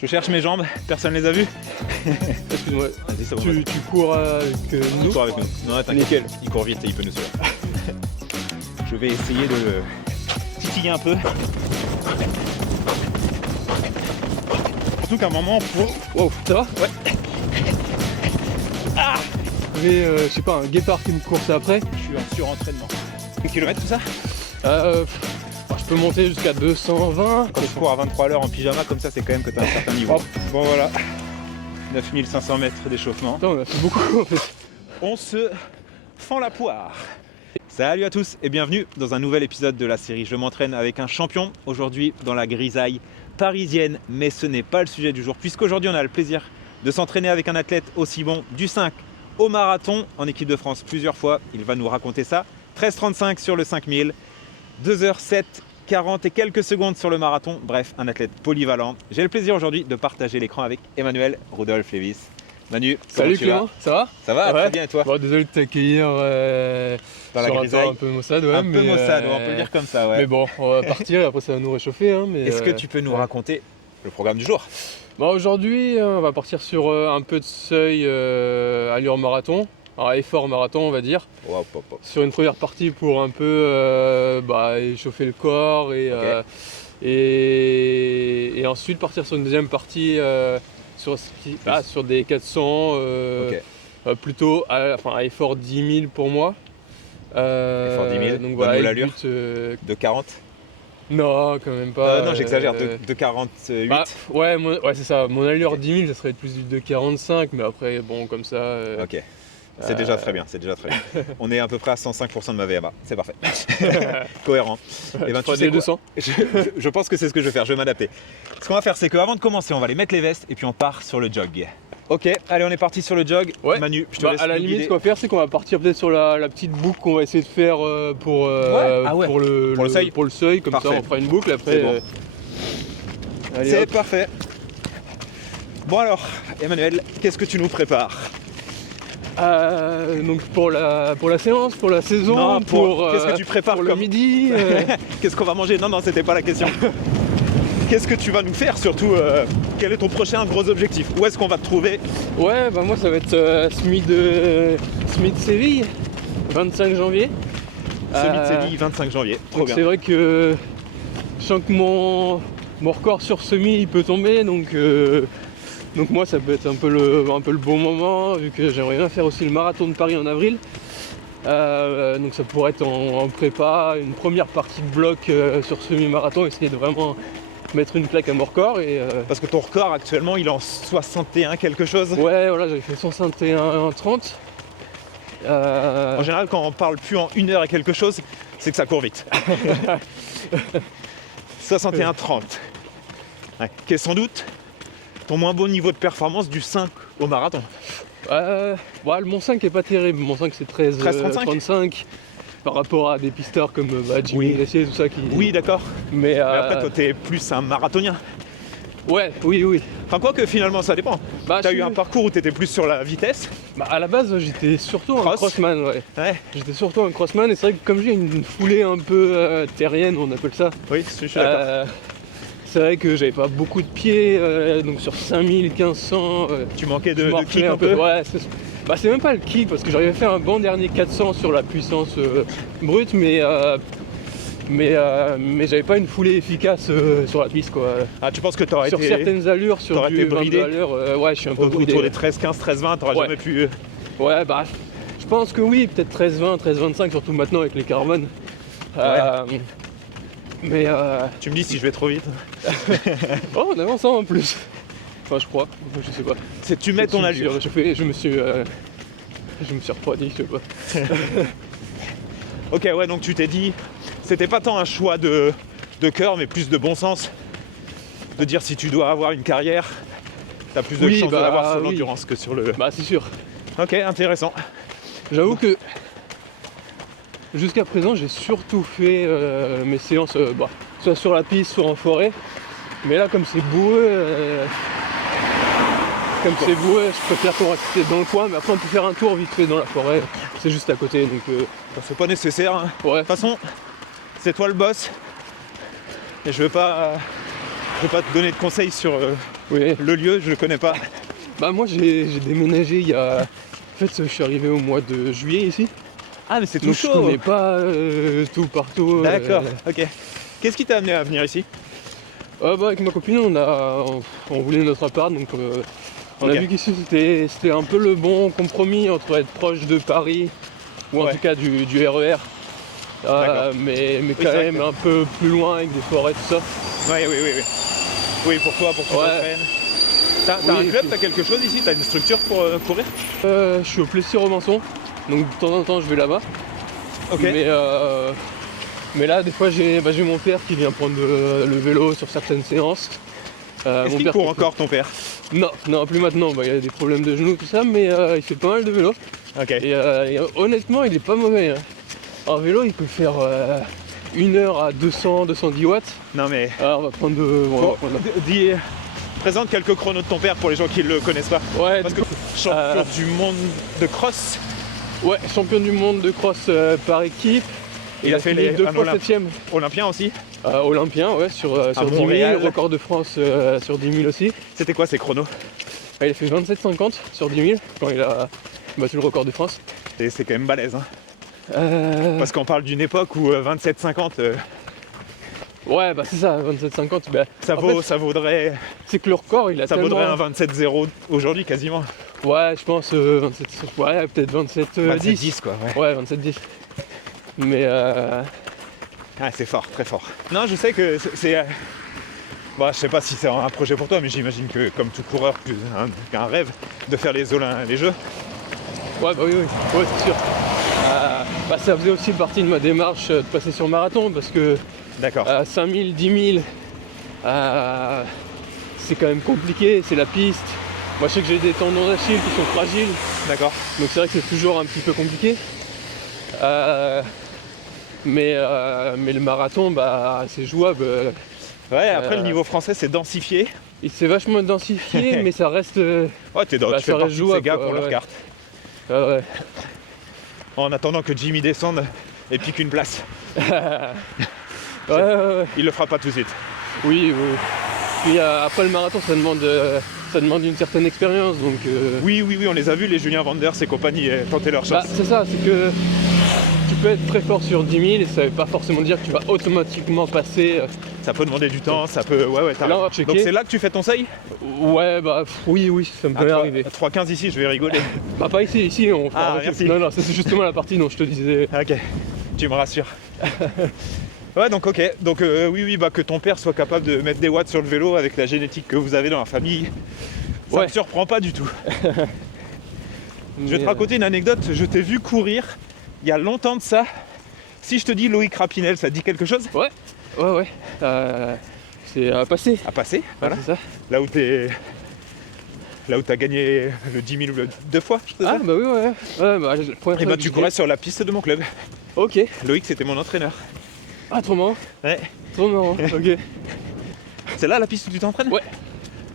Je cherche mes jambes, personne les a vues. Excuse-moi, Vas-y, c'est bon. tu cours avec Il nous? court avec nous. Non, t'inquiète. Nickel. Il court vite et il peut nous suivre. Je vais essayer de le titiller un peu. Surtout qu'à un moment, Wow, ça va? Ouais. J'ai, je sais pas, un guépard qui me course après. je suis en surentraînement. 1 km tout ça? Je peux monter jusqu'à 220. Quand tu cours à 23 à l'heure en pyjama comme ça, c'est quand même que tu as un certain niveau. Hop. Bon voilà, 9500 mètres d'échauffement. Putain, on a fait beaucoup en fait. On se fend la poire. Salut à tous et bienvenue dans un nouvel épisode de la série Je m'entraîne avec un champion. Aujourd'hui dans la grisaille parisienne, mais ce n'est pas le sujet du jour puisqu'aujourd'hui on a le plaisir de s'entraîner avec un athlète aussi bon du 5 au marathon en équipe de France plusieurs fois. Il va nous raconter ça. 13h35 sur le 5000, 2h07, 40 et quelques secondes sur le marathon. Bref, un athlète polyvalent. J'ai le plaisir aujourd'hui de partager l'écran avec Emmanuel Rudolph Lévis. Manu, comment Salut tu vas? Clément, ça va? Ça va, Ouais. très bien et toi? Bon, désolé de t'accueillir Dans la sur un grisaille. temps un peu maussade, ouais. Un peu maussade, on peut le dire comme ça, ouais. Mais bon, on va partir et après ça va nous réchauffer. Hein, mais, Est-ce que tu peux nous raconter le programme du jour? Bon, aujourd'hui, on va partir sur un peu de seuil allure marathon. Alors effort marathon on va dire, Wow, pop, pop. sur une première partie pour un peu échauffer le corps et, Ok. et ensuite partir sur une deuxième partie sur des 400 Ok. plutôt à effort 10 000 pour moi. Effort 10 000, donc donne-nous et le l'allure. but, De 40? non quand même pas. Non, j'exagère, de 48. Ouais, c'est ça, mon allure 10 000 ça serait plus de 45 mais après bon comme ça. Ok. C'est déjà très bien, c'est déjà très bien. On est à peu près à 105% de ma VMA, c'est parfait. Cohérent. Et ben, tu sais quoi, 200. je pense que c'est ce que je vais faire, je vais m'adapter. Ce qu'on va faire, c'est qu'avant de commencer, on va aller mettre les vestes et puis on part sur le jog. Ok, allez, on est parti sur le jog. Ouais. Manu, je te laisse À la nous limite, guider. ce qu'on va faire, c'est qu'on va partir peut-être sur la petite boucle qu'on va essayer de faire pour le seuil. Pour le seuil, comme Parfait. ça on fera une boucle après. C'est bon. Allez, C'est hop. parfait. Bon alors, Emmanuel, qu'est-ce que tu nous prépares? Donc pour la séance, pour la saison, Non, qu'est-ce que tu prépares pour le comme- midi. Qu'est-ce qu'on va manger? Non, c'était pas la question. Qu'est-ce que tu vas nous faire surtout? Quel est ton prochain gros objectif? Où est-ce qu'on va te trouver? Ouais, moi ça va être Smith Séville, 25 janvier. Semi de Séville, 25 janvier. Trop Donc bien. c'est vrai que je sens que mon record sur semi il peut tomber, donc moi ça peut être un peu le bon moment vu que j'aimerais bien faire aussi le marathon de Paris en avril. Donc ça pourrait être en prépa, une première partie de bloc sur semi-marathon, essayer de vraiment mettre une claque à mon record et Parce que ton record actuellement, il est en 61 quelque chose. ouais voilà j'avais fait 161,30. En général, quand on parle plus en 1 heure et quelque chose, c'est que ça court vite. 61-30. Ouais. Qui est sans doute ton moins bon niveau de performance du 5 au marathon. Le Mont 5 est pas terrible, Mont 5 c'est 13,35 par rapport à des pisteurs comme Jimmy Oui. Glacier tout ça qui. Oui, d'accord. Mais, Mais après, toi, t'es plus un marathonien. ouais, oui. Enfin, quoi que finalement, ça dépend. Bah, T'as je eu suis- un parcours où t'étais plus sur la vitesse. à la base j'étais surtout un Cross. crossman, ouais. Ouais. J'étais surtout un crossman et c'est vrai que comme j'ai une foulée un peu terrienne, on appelle ça, Oui, je suis d'accord. c'est vrai que j'avais pas beaucoup de pieds, donc sur 5000, 1500, Tu manquais je de marchais kick un peu. Ouais, c'est même pas le kick parce que j'arrivais à faire un bon dernier 400 sur la puissance brute, mais j'avais pas une foulée efficace sur la piste quoi. Ah, tu penses que t'aurais Sur été certaines allures, sur t'aurais du été 22 bridé à l'heure, ouais je suis un peu autour bridé. des 13, 15, 13, 20, t'aurais Ouais. jamais pu. Ouais, je pense que oui, peut-être 13-20, 13-25, surtout maintenant avec les carbones. Mais Tu me dis si je vais trop vite. oh, on avance en plus. Enfin, je crois, je sais pas. C'est tu mets ton allure. Je me suis refroidi, je sais pas. Ok, ouais, donc tu t'es dit, c'était pas tant un choix de cœur, mais plus de bon sens. De dire si tu dois avoir une carrière, t'as plus de Oui, chances de l'avoir sur oui. l'endurance que sur le. Bah, c'est sûr. Ok, intéressant. J'avoue que jusqu'à présent, j'ai surtout fait mes séances soit sur la piste, soit en forêt. Mais là, comme c'est boueux, je préfère qu'on reste dans le coin. Mais après, on peut faire un tour vite fait dans la forêt. C'est juste à côté, donc C'est pas nécessaire. Hein. De ouais. toute façon, c'est toi le boss. Et je vais pas te donner de conseils sur Oui. Le lieu, je le connais pas. Bah moi j'ai déménagé il y a... En fait je suis arrivé au mois de juillet ici. Ah mais c'est tout Donc je chaud. connais pas tout partout. D'accord, ok. Qu'est-ce qui t'a amené à venir ici? Bah avec ma copine on voulait notre appart donc on Ok. a vu qu'ici c'était un peu le bon compromis entre être proche de Paris ou en Ouais. tout cas du RER. D'accord. Mais c'est quand vrai même que- un peu plus loin avec des forêts tout ça. Oui. Oui, pour toi, pour que tu Ouais. t'entraînes. T'as Oui, un et club, puis- t'as quelque chose ici? T'as une structure pour courir? Je suis au Plessis-Robinson, donc de temps en temps je vais là-bas. Ok. Mais là des fois j'ai mon père qui vient prendre le vélo sur certaines séances. Est-ce Mon qu'il père court qui- encore ton père? Non, plus maintenant, il y a des problèmes de genoux tout ça, mais il fait pas mal de vélo. Ok. Et honnêtement il est pas mauvais. Hein. En vélo il peut faire 1 heure à 210 watts. Non mais... Alors on va prendre Présente quelques chronos de ton père pour les gens qui le connaissent pas. Ouais, Parce que champion du monde de cross, ouais, champion du monde de cross par équipe. Il a fait fini les- 2 un fois Olympe. 7ème. olympien aussi. Olympien, ouais, sur 10 000, Montréal. record de France sur 10 000 aussi. C'était quoi ces chronos? Il a fait 27,50 sur 10 000 quand il a battu le record de France. Et c'est quand même balèze, hein. Euh, Parce qu'on parle d'une époque où 27,50, Ouais, bah c'est ça, 27,50. Bah, ça en vaut, fait, ça vaudrait, c'est que le record, il a ça tellement... vaudrait un 27,0 aujourd'hui quasiment. Ouais, je pense 27... Ouais, peut-être 27,10. 27,10 quoi, ouais. Ouais, 27,10. Mais Ah, c'est fort, très fort. Non, je sais que c'est bon, je sais pas si c'est un projet pour toi, mais j'imagine que comme tout coureur, un rêve de faire les Jeux. ouais, bah oui, ouais, c'est sûr. Bah, ça faisait aussi partie de ma démarche de passer sur marathon parce que D'accord. 5 000, 10 000, c'est quand même compliqué, c'est la piste. Moi je sais que j'ai des tendons d'Achille qui sont fragiles, D'accord. donc c'est vrai que c'est toujours un petit peu compliqué. Mais le marathon, bah, c'est jouable. Ouais, après le niveau français c'est densifié. Il s'est vachement densifié, mais ça reste. Ouais, tu Bah, fais ça reste partie de ces jouable, gars quoi, pour leur ouais. carte. Ouais. En attendant que Jimmy descende et pique une place. Ouais. Il le fera pas tout de suite. Oui. Puis après le marathon, ça demande une certaine expérience, donc. Oui, on les a vus, les Julien Vanders et compagnie, tenter leur Bah, chance. c'est ça, c'est que tu peux être très fort sur 10 000 et ça veut pas forcément dire que tu vas automatiquement passer. Ça peut demander du temps, ça peut... Ouais, t'as Là, on va raison. checker. Donc c'est là que tu fais ton seuil? Ouais, bah oui, ça me peut arriver. À 3,15 ici, je vais rigoler. Bah pas ici on fera Ah, avec- merci. Non, ça c'est justement la partie dont je te disais. Ok, tu me rassures. Ouais, donc ok. Donc oui, bah que ton père soit capable de mettre des watts sur le vélo avec la génétique que vous avez dans la famille, ça Ouais. me surprend pas du tout. Je vais te Mais, raconter une anecdote. Je t'ai vu courir il y a longtemps de ça. Si je te dis Loïc Rapinel, ça te dit quelque chose? Ouais. C'est à passer. À passer, voilà. C'est ça. Là où t'as gagné le 10 000 2 fois, je te Ah bah oui, ouais. Ouais, bah, la première Et fois bah que tu j'y courais sur la piste de mon club. vais. Ok. Loïc, c'était mon entraîneur. Ah, trop marrant. Ouais. Trop marrant. Ok. C'est là la piste où tu t'entraînes? Ouais.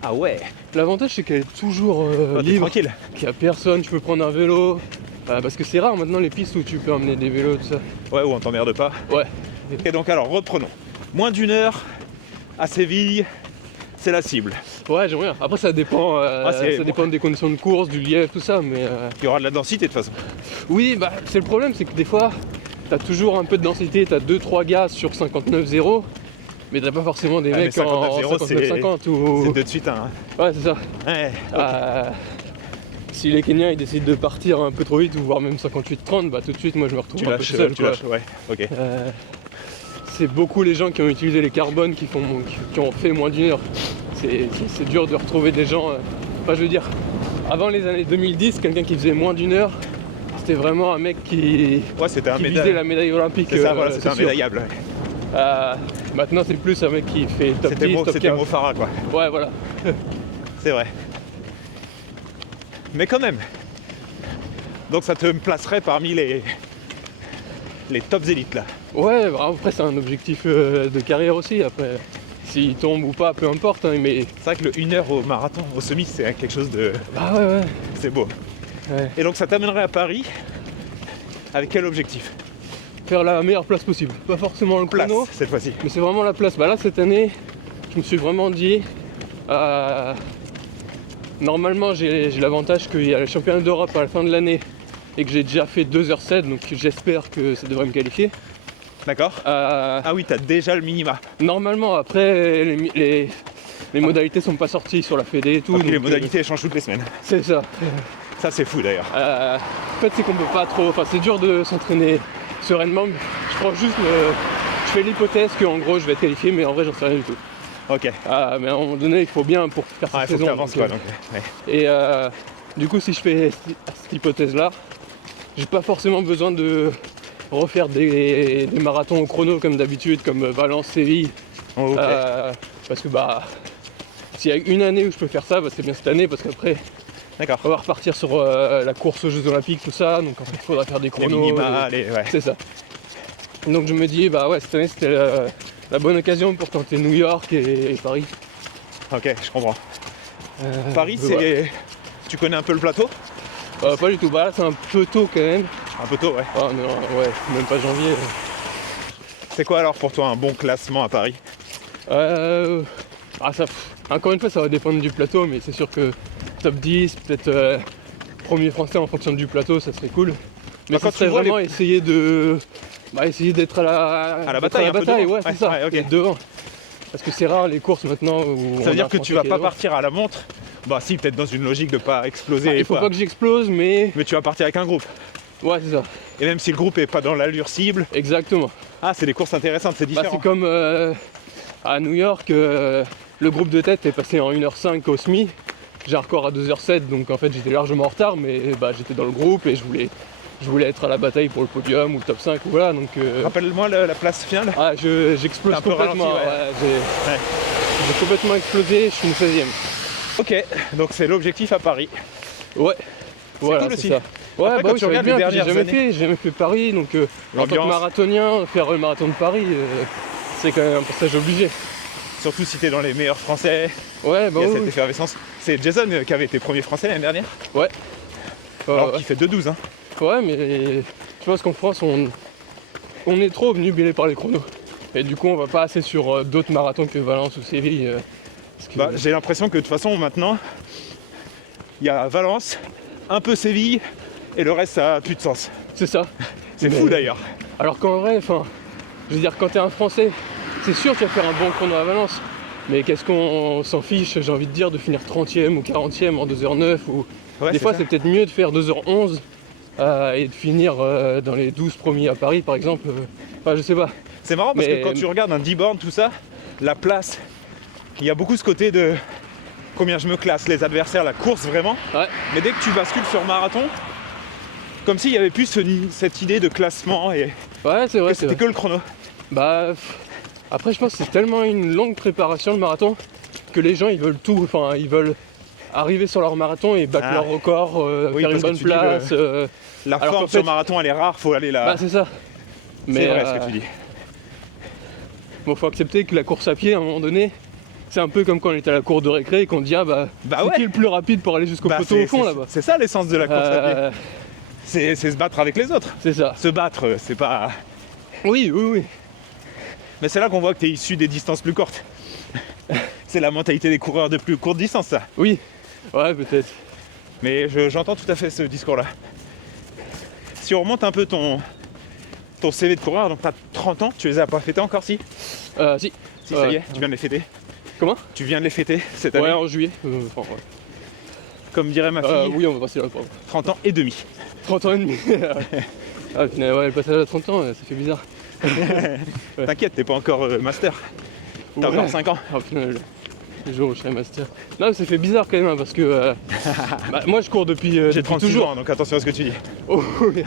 Ah ouais. L'avantage c'est qu'elle est toujours Oh, t'es libre. tranquille. Qu'il n'y a personne, tu peux prendre un vélo. Parce que c'est rare maintenant les pistes où tu peux emmener des vélos, tout ça. Ouais, ou on t'emmerde pas. Ouais. Et donc alors reprenons. Moins d'une heure à Séville, c'est la cible. Ouais, j'aimerais bien. Après ça dépend, c'est- ça dépend des conditions de course, du liège, tout ça, mais Il y aura de la densité de toute façon. oui, bah c'est le problème, c'est que des fois t'as toujours un peu de densité, t'as 2-3 gars sur 59,0, mais t'as pas forcément des Ah, mais mecs en 59,0 c'est- 59,50 ou. C'est deux de suite un. Ouais, c'est ça. Ouais. Si les Kenyans ils décident de partir un peu trop vite, ou voire même 58-30, bah tout de suite moi je me retrouve Tu un peu lâches, tout seul. tu Quoi. lâches, ouais. Ok. C'est beaucoup les gens qui ont utilisé les carbones qui ont fait moins d'une heure. C'est dur de retrouver des gens. Enfin, je veux dire, avant les années 2010, quelqu'un qui faisait moins d'une heure, c'était vraiment un mec qui Ouais, c'était un visait médaille. la médaille olympique. C'est ça, voilà, c'était un sûr. médaillable. Maintenant, c'est plus un mec qui fait top 10, top C'était 15. Mo Farah quoi. Ouais, voilà. C'est vrai. Mais quand même. Donc ça te placerait parmi les tops élites là. Ouais, bah, après, c'est un objectif de carrière aussi. Après, s'il tombe ou pas, peu importe. Hein, mais C'est vrai que le 1 heure au marathon, au semi, c'est quelque chose de. bah ouais. C'est beau. Ouais. Et donc ça t'amènerait à Paris avec quel objectif? Faire la meilleure place possible. Pas forcément le Place chrono, cette fois-ci. mais c'est vraiment la place. Bah là, cette année, je me suis vraiment dit, Normalement, j'ai l'avantage qu'il y a le championnat d'Europe à la fin de l'année et que j'ai déjà fait 2h07, donc j'espère que ça devrait me qualifier. D'accord. Ah oui, t'as déjà le minima. Normalement, après, les modalités sont pas sorties sur la Fédé et tout. Donc les donc, modalités elles changent toutes les semaines. c'est ça. Ça c'est fou d'ailleurs. En fait, c'est qu'on peut pas trop. Enfin, c'est dur de s'entraîner sereinement. Je prends juste je fais l'hypothèse qu'en gros je vais être qualifié, mais en vrai, j'en sais rien du tout. Ok. Mais à un moment donné, il faut bien pour faire Ah, cette il faut que saison. t'avances donc, quoi. Donc, ouais. Et du coup, si je fais cette hypothèse-là, j'ai pas forcément besoin de refaire des marathons au chrono comme d'habitude, comme Valence, Séville. Oh, ok. Parce que s'il y a une année où je peux faire ça, c'est bien cette année, parce qu'après, D'accord. on va repartir sur la course aux Jeux Olympiques, tout ça, donc en fait, il faudra faire des Les chronos. minima, ouais. C'est ça. Donc je me dis, cette année, c'était la bonne occasion pour tenter New York et Paris. Ok, je comprends. Paris, voilà. Tu connais un peu le plateau? Pas du tout, là c'est un peu tôt quand même. Un peu tôt, ouais. Ah non, ouais, même pas janvier. C'est quoi alors pour toi un bon classement à Paris? Encore une fois, ça va dépendre du plateau, mais c'est sûr que top 10, peut-être premier français en fonction du plateau, ça serait cool. Mais quand ça serait tu vois vraiment essayer d'être à la bataille, un peu devant. ouais, c'est ça, ouais, ok. d'être devant. Parce que c'est rare les courses maintenant où Ça veut on dire a un que Français tu vas qui est pas devant. partir à la montre. Bah si, peut-être dans une logique de pas exploser. Il faut pas que j'explose, mais Mais tu vas partir avec un groupe. ouais, c'est ça, Et même si le groupe est pas dans l'allure cible, exactement. ah c'est des courses intéressantes, c'est différent. C'est comme à New York, le groupe de tête est passé en 1h05 au SMI. J'ai un record à 2h07, donc en fait j'étais largement en retard, mais j'étais dans le groupe et je voulais être à la bataille pour le podium ou le top 5, voilà, donc... Rappelle-moi la place finale. Ah, j'explose T'as un peu complètement, ralenti, ouais. j'ai complètement explosé, je suis une 16ème. Ok, donc c'est l'objectif à Paris. Ouais, voilà, cool aussi. Ça. Ouais, Après, quand oui, tu ça va regardes être les bien, puis dernières j'ai jamais fait Paris, donc en tant que L'ambiance. marathonien, faire le marathon de Paris, c'est quand même un passage obligé. Surtout si t'es dans les meilleurs français, Ouais, il y a cette oui. effervescence. C'est Jason qui avait été premier français l'année dernière. Ouais. Alors ouais. qu'il fait 2,12 hein. Ouais, mais je pense qu'en France, on est trop obnubilé par les chronos. Et du coup, on va pas assez sur d'autres marathons que Valence ou Séville. Parce que... J'ai l'impression que de toute façon maintenant, il y a Valence, un peu Séville, et le reste ça a plus de sens. C'est ça. C'est Mais- fou d'ailleurs. Alors qu'en vrai, je veux dire, quand t'es un Français, c'est sûr que tu vas faire un bon chrono à Valence. Mais qu'est-ce qu'on s'en fiche, j'ai envie de dire, de finir 30e ou 40e en 2h09 ou... Ouais, Des c'est fois, ça. c'est peut-être mieux de faire 2h11 et de finir dans les 12 premiers à Paris, par exemple. Enfin, je sais pas. C'est marrant parce Mais- que quand tu regardes un 10 bornes, tout ça, la place, il y a beaucoup ce côté de combien je me classe, les adversaires, la course vraiment. Ouais. Mais dès que tu bascules sur marathon, comme s'il y avait plus cette idée de classement et Ouais, c'est vrai. que c'était que le chrono. Après, je pense que c'est tellement une longue préparation le marathon que les gens ils veulent tout. Enfin, ils veulent arriver sur leur marathon et battre Ah. leur record, Oui, faire une parce que bonne tu dis place. La Alors forme qu'en sur fait- marathon, elle est rare, faut aller là. C'est ça. C'est vrai ce que tu dis. Bon, faut accepter que la course à pied, à un moment donné, c'est un peu comme quand on était à la cour de récré et qu'on dit c'est ouais. qui le plus rapide pour aller jusqu'au Bah, poteau au fond là-bas. c'est ça l'essence de la course à pied. Euh, C'est se battre avec les autres. c'est ça. Se battre, c'est pas. Oui. Mais c'est là qu'on voit que tu es issu des distances plus courtes. C'est la mentalité des coureurs de plus courte distance, ça. Oui. Ouais, peut-être. Mais j'entends tout à fait ce discours-là. Si on remonte un peu ton CV de coureur, donc tu as 30 ans, tu les as pas fêtés encore, si? Si. Si, ça y est, tu viens de les fêter. Comment? Tu viens de les fêter cette année. Ouais, en juillet. Ouais. Comme dirait ma fille, Oui, on va passer là. Pardon. 30 ans et demi. 30 ans et demi. Ah, putain, ouais, le passage à 30 ans, ça fait bizarre. Ouais. T'inquiète, t'es pas encore master. T'as Ouais. encore 5 ans. Ah, putain, le jour où je serai master. Non, mais ça fait bizarre quand même, hein, parce que moi je cours depuis, J'ai depuis 36 toujours. ans, donc attention à ce que tu dis. Oh, oui.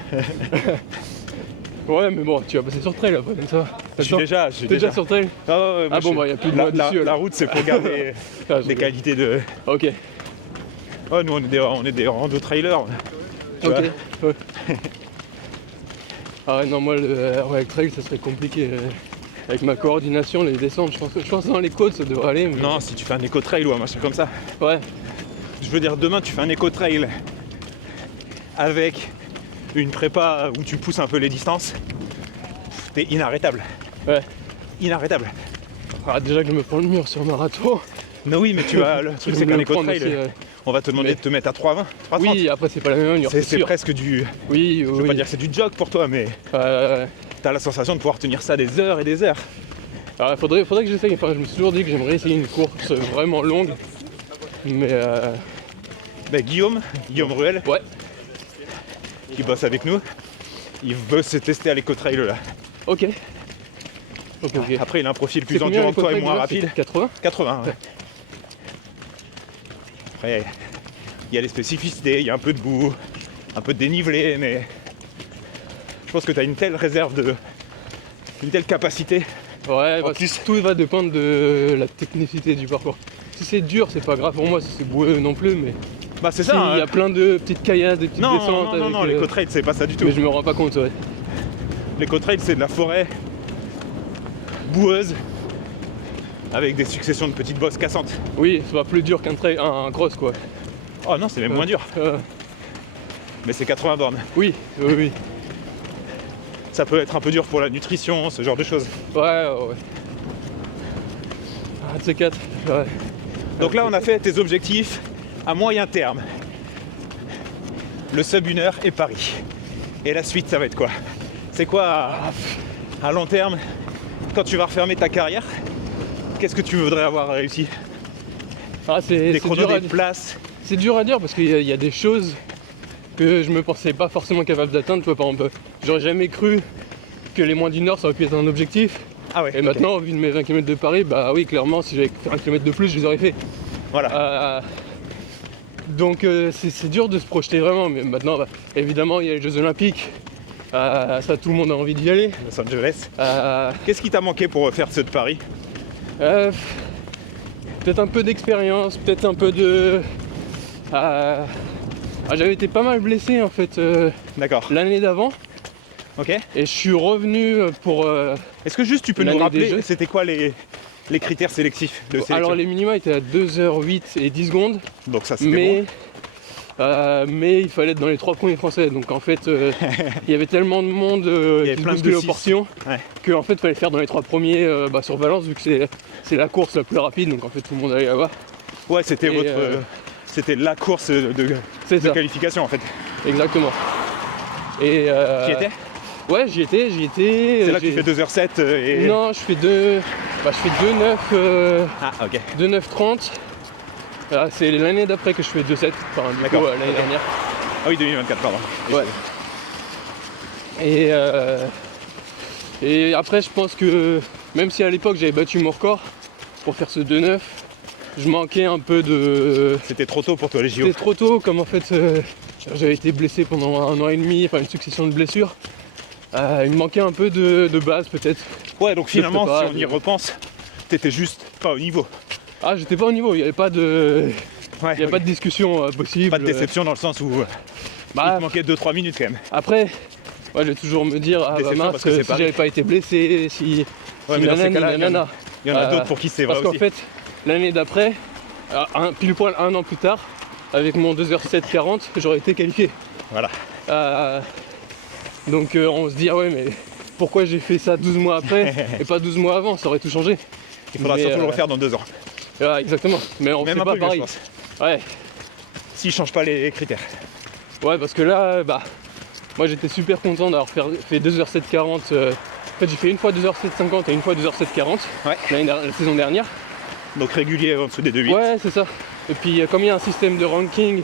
Ouais, mais bon, tu vas passer sur trail après, comme ça. Je suis déjà. T'es déjà sur trail? Ah, ouais, moi, Ah bon, je- bah, y a plus de la, moi la- dessus, la alors. route, c'est pour garder Ah, des qualités de. Ok. Ouais, nous, on est des rando trailers. Tu Ok. vois. Ouais. Ah ouais, non, moi, avec trail, ça serait compliqué. Avec ma coordination, les descentes, je pense que dans les côtes, ça devrait aller. Mais... Non, si tu fais un éco-trail ou un machin comme ça. Ouais. Je veux dire, demain, tu fais un éco-trail avec une prépa où tu pousses un peu les distances. T'es inarrêtable. Ouais. Inarrêtable. Ah, déjà que je me prends le mur sur marathon, Non, oui, mais tu vas. Le truc, Je c'est vais qu'un me le prendre éco-trail, aussi, ouais. on va te demander Mais- de te mettre à 3,20, 3,30. Oui, après c'est pas la même allure, c'est sûr. presque du. Oui, Je veux pas dire que c'est du jog pour toi, mais t'as la sensation de pouvoir tenir ça des heures et des heures. alors, faudrait que j'essaye. Enfin, je me suis toujours dit que j'aimerais essayer une course vraiment longue. Mais Ben, Guillaume Ruel, ouais, qui bosse avec nous, il veut se tester à l'éco-trail là. ok. Ok. Après, il a un profil C'est plus combien, endurant que toi et l'éco-trail, moins déjà, rapide. c'est 80. 80, ouais. Après, il y a les spécificités, il y a un peu de boue, un peu de dénivelé, mais je pense que tu as une telle une telle capacité. Ouais, En bah, plus- tout va dépendre de la technicité du parcours. Si c'est dur, c'est pas grave pour moi, si c'est boueux non plus, mais Bah c'est si, ça. il y a plein de petites caillasses, des petites Non, descentes. non, avec, l'éco-trail c'est pas ça du tout. mais je me rends pas compte, ouais. L'éco-trail c'est de la forêt boueuse avec des successions de petites bosses cassantes. Oui, c'est pas plus dur qu'un trail, un cross quoi. Oh non, c'est même moins dur, mais c'est 80 bornes. Oui. Ça peut être un peu dur pour la nutrition, ce genre de choses. Ouais. Un de ces quatre, ouais. Donc là on a fait tes objectifs à moyen terme. Le sub 1 heure et Paris. Et la suite ça va être quoi? C'est quoi à long terme, quand tu vas refermer ta carrière, qu'est-ce que tu voudrais avoir réussi? Ah, Des c'est chronos, dur, des places? c'est dur à dire parce qu'il y a des choses que je me pensais pas forcément capable d'atteindre. Tu vois, par exemple, j'aurais jamais cru que les moins du Nord ça aurait pu être un objectif. Ah ouais. Et ok. maintenant, au vu de mes 20 km de Paris, bah oui, clairement, si j'avais fait un kilomètre de plus, je les aurais fait. Voilà. Donc c'est dur de se projeter vraiment, mais maintenant, bah, évidemment, il y a les Jeux Olympiques. Ça, tout le monde a envie d'y aller. Los Angeles. Euh, Qu'est-ce qui t'a manqué pour faire ceux de Paris? peut-être un peu d'expérience, peut-être un peu de... j'avais été pas mal blessé en fait D'accord. l'année d'avant Ok. et je suis revenu pour... Est-ce que juste tu peux nous L'année des rappeler Jeux. c'était quoi les critères sélectifs de sélection? alors les minima étaient à 2h08 et 10 secondes, Donc ça c'était mais, bon. mais il fallait être dans les 3 premiers français. Donc en fait, il y avait tellement de monde Il y avait qui se plein de bousculait aux six. portions Ouais. qu'en fait il fallait faire dans les 3 premiers sur Valence vu que c'est la course la plus rapide. Donc en fait tout le monde allait là-bas. Ouais, c'était Et, votre. C'était la course de C'est ça, qualification en fait. exactement. Et Qui était? Ouais, j'y étais. C'est là que tu fais 2h07 et. Non, je fais 2,9 Ah ok. 2,9,30. C'est l'année d'après que je fais 2,7. Enfin, du coup, D'accord. l'année Ok. dernière. Ah oui, 2024, pardon. Ouais. Et après, je pense que même si à l'époque j'avais battu mon record pour faire ce 2,9, je manquais un peu de. C'était trop tôt pour toi les JO. C'était trop tôt, comme en fait j'avais été blessé pendant 1 an et demi, enfin une succession de blessures. Il me manquait un peu de base peut-être. Ouais, donc finalement, prépa, si on y repense, t'étais juste pas au niveau. Ah, j'étais pas au niveau, il n'y avait pas de. Ouais, Il n'y a pas de discussion possible. pas de déception dans le sens où il Bah, te manquait 2-3 minutes quand même. après, je vais toujours me dire, ah bah Déception mince, parce que c'est si Paris. j'avais pas été blessé, si Ouais, mais dans ces nanani, cas-là, nanana. il y en a Euh, d'autres pour qui c'est vrai Parce qu'en aussi. fait, l'année d'après, pile poil 1 an plus tard, avec mon 2h07,40, j'aurais été qualifié. Voilà. Donc on se dit, ah ouais, mais pourquoi j'ai fait ça 12 mois après et pas 12 mois avant, ça aurait tout changé. Il faudra Mais, surtout le refaire dans 2 ans. Voilà, exactement, mais on Même fait un pas peu mieux, pareil. je pense. Ouais, S'ils changent pas les critères. ouais, parce que là, moi j'étais super content d'avoir fait 2h07,40. En fait, j'ai fait une fois 2h07,50 et une fois 2h07,40 Ouais. la saison dernière. Donc régulier en dessous des 2,8. Ouais, c'est ça. Et puis, comme il y a un système de ranking,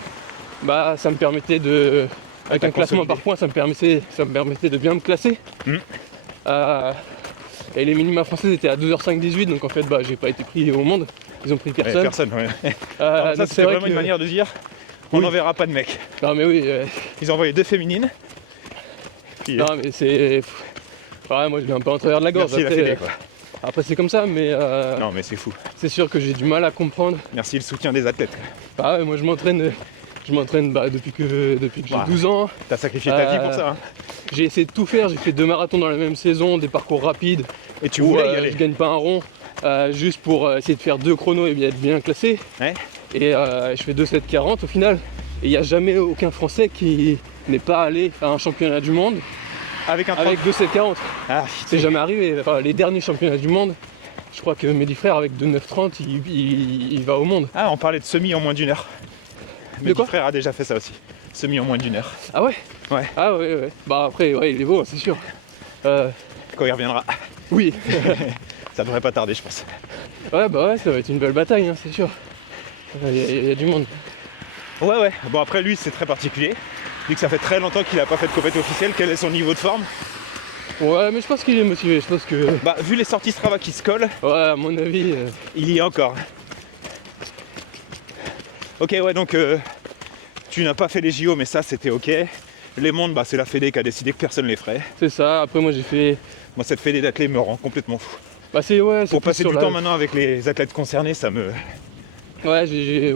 ça me permettait de. Avec t'as un classement consolidé. par points, ça me permettait de bien me classer. Mm. Et les minima françaises étaient à 2h05,18, donc en fait, j'ai pas été pris au monde. Ils ont pris Ouais, personne. personne, ouais. Donc ça, c'est c'était vrai vraiment une que- manière de dire on Oui. n'enverra pas de mecs. Non, mais oui. Ils ont envoyé 2 féminines. Puis, Non, mais c'est. Ouais, moi, je l'ai un peu en travers de la gorge. merci la Après, fédé, quoi. après, c'est comme ça, mais Non, mais c'est fou. c'est sûr que j'ai du mal à comprendre. Merci le soutien des athlètes. Ouais, moi, je m'entraîne depuis que j'ai Ouais. 12 ans. T'as sacrifié ta vie pour ça. Hein. J'ai essayé de tout faire, j'ai fait 2 marathons dans la même saison, des parcours rapides. Et tu où, voulais y aller. je gagne pas un rond, juste pour essayer de faire 2 chronos et bien être bien classé. Ouais. Et je fais 2,7,40 au final. Et il n'y a jamais aucun Français qui n'est pas allé à un championnat du monde Avec un 30. avec 2,7,40. Ah, C'est jamais arrivé. Enfin, les derniers championnats du monde, Je crois que Mehdi Frère avec 2,930 il va au monde. Ah, on parlait de semi en moins d'1 heure. Mais mon frère a déjà fait ça aussi. Semi en moins d'1 heure. Ah ouais? Ouais. Ah ouais. Bah après, ouais, il est beau, c'est sûr. Quand il reviendra. Oui. Ça devrait pas tarder, je pense. Ouais, bah ouais, ça va être une belle bataille, hein, c'est sûr. Il y a du monde. Ouais. Bon, après, lui, c'est très particulier. Vu que ça fait très longtemps qu'il a pas fait de compétition officielle, quel est son niveau de forme? Ouais, mais je pense qu'il est motivé, je pense que... Bah, vu les sorties Strava qui se collent, Ouais, à mon avis... il y est encore. Ok, ouais, donc tu n'as pas fait les JO, mais ça, c'était ok. Les mondes, bah, c'est la Fédé qui a décidé que personne les ferait. C'est ça, après moi j'ai fait... Moi, cette Fédé d'athlètes me rend complètement fou. Bah c'est ouais, Pour passer du temps maintenant avec les athlètes concernés, ça me... Ouais, j'ai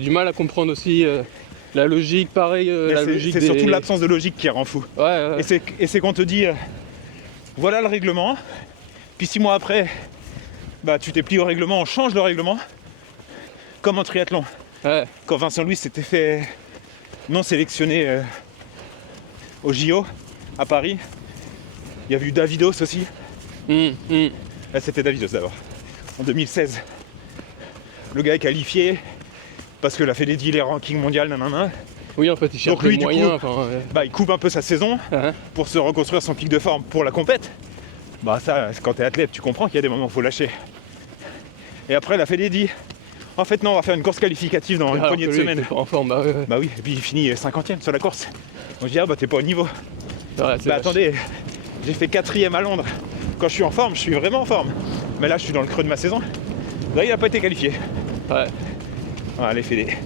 du mal à comprendre aussi la logique, pareil, la logique c'est surtout l'absence de logique qui rend fou. Ouais. Et c'est qu'on te dit, voilà le règlement, puis 6 mois après, bah tu t'es plié au règlement, on change le règlement, comme en triathlon. Ouais. Quand Vincent Louis s'était fait non sélectionné au JO à Paris, il y avait eu Davidos aussi. Là, c'était Davidos d'abord, en 2016. Le gars est qualifié parce que la Fédé dit les rankings mondiaux, nanana. Oui, en fait, il cherche les moyens. Bah, il coupe un peu sa saison pour se reconstruire son pic de forme pour la compète. Bah ça, quand t'es athlète, tu comprends qu'il y a des moments où il faut lâcher. Et après, la Fédé dit, en fait non, on va faire une course qualificative dans une poignée de semaines. En forme, bah ouais. Bah oui, et puis il finit 50e sur la course. On se dit, ah bah t'es pas au niveau. Ouais, bah attendez, j'ai fait 4e à Londres. Quand je suis en forme, je suis vraiment en forme. Mais là, je suis dans le creux de ma saison. Là, il a pas été qualifié. Ouais. Voilà, les Fédés.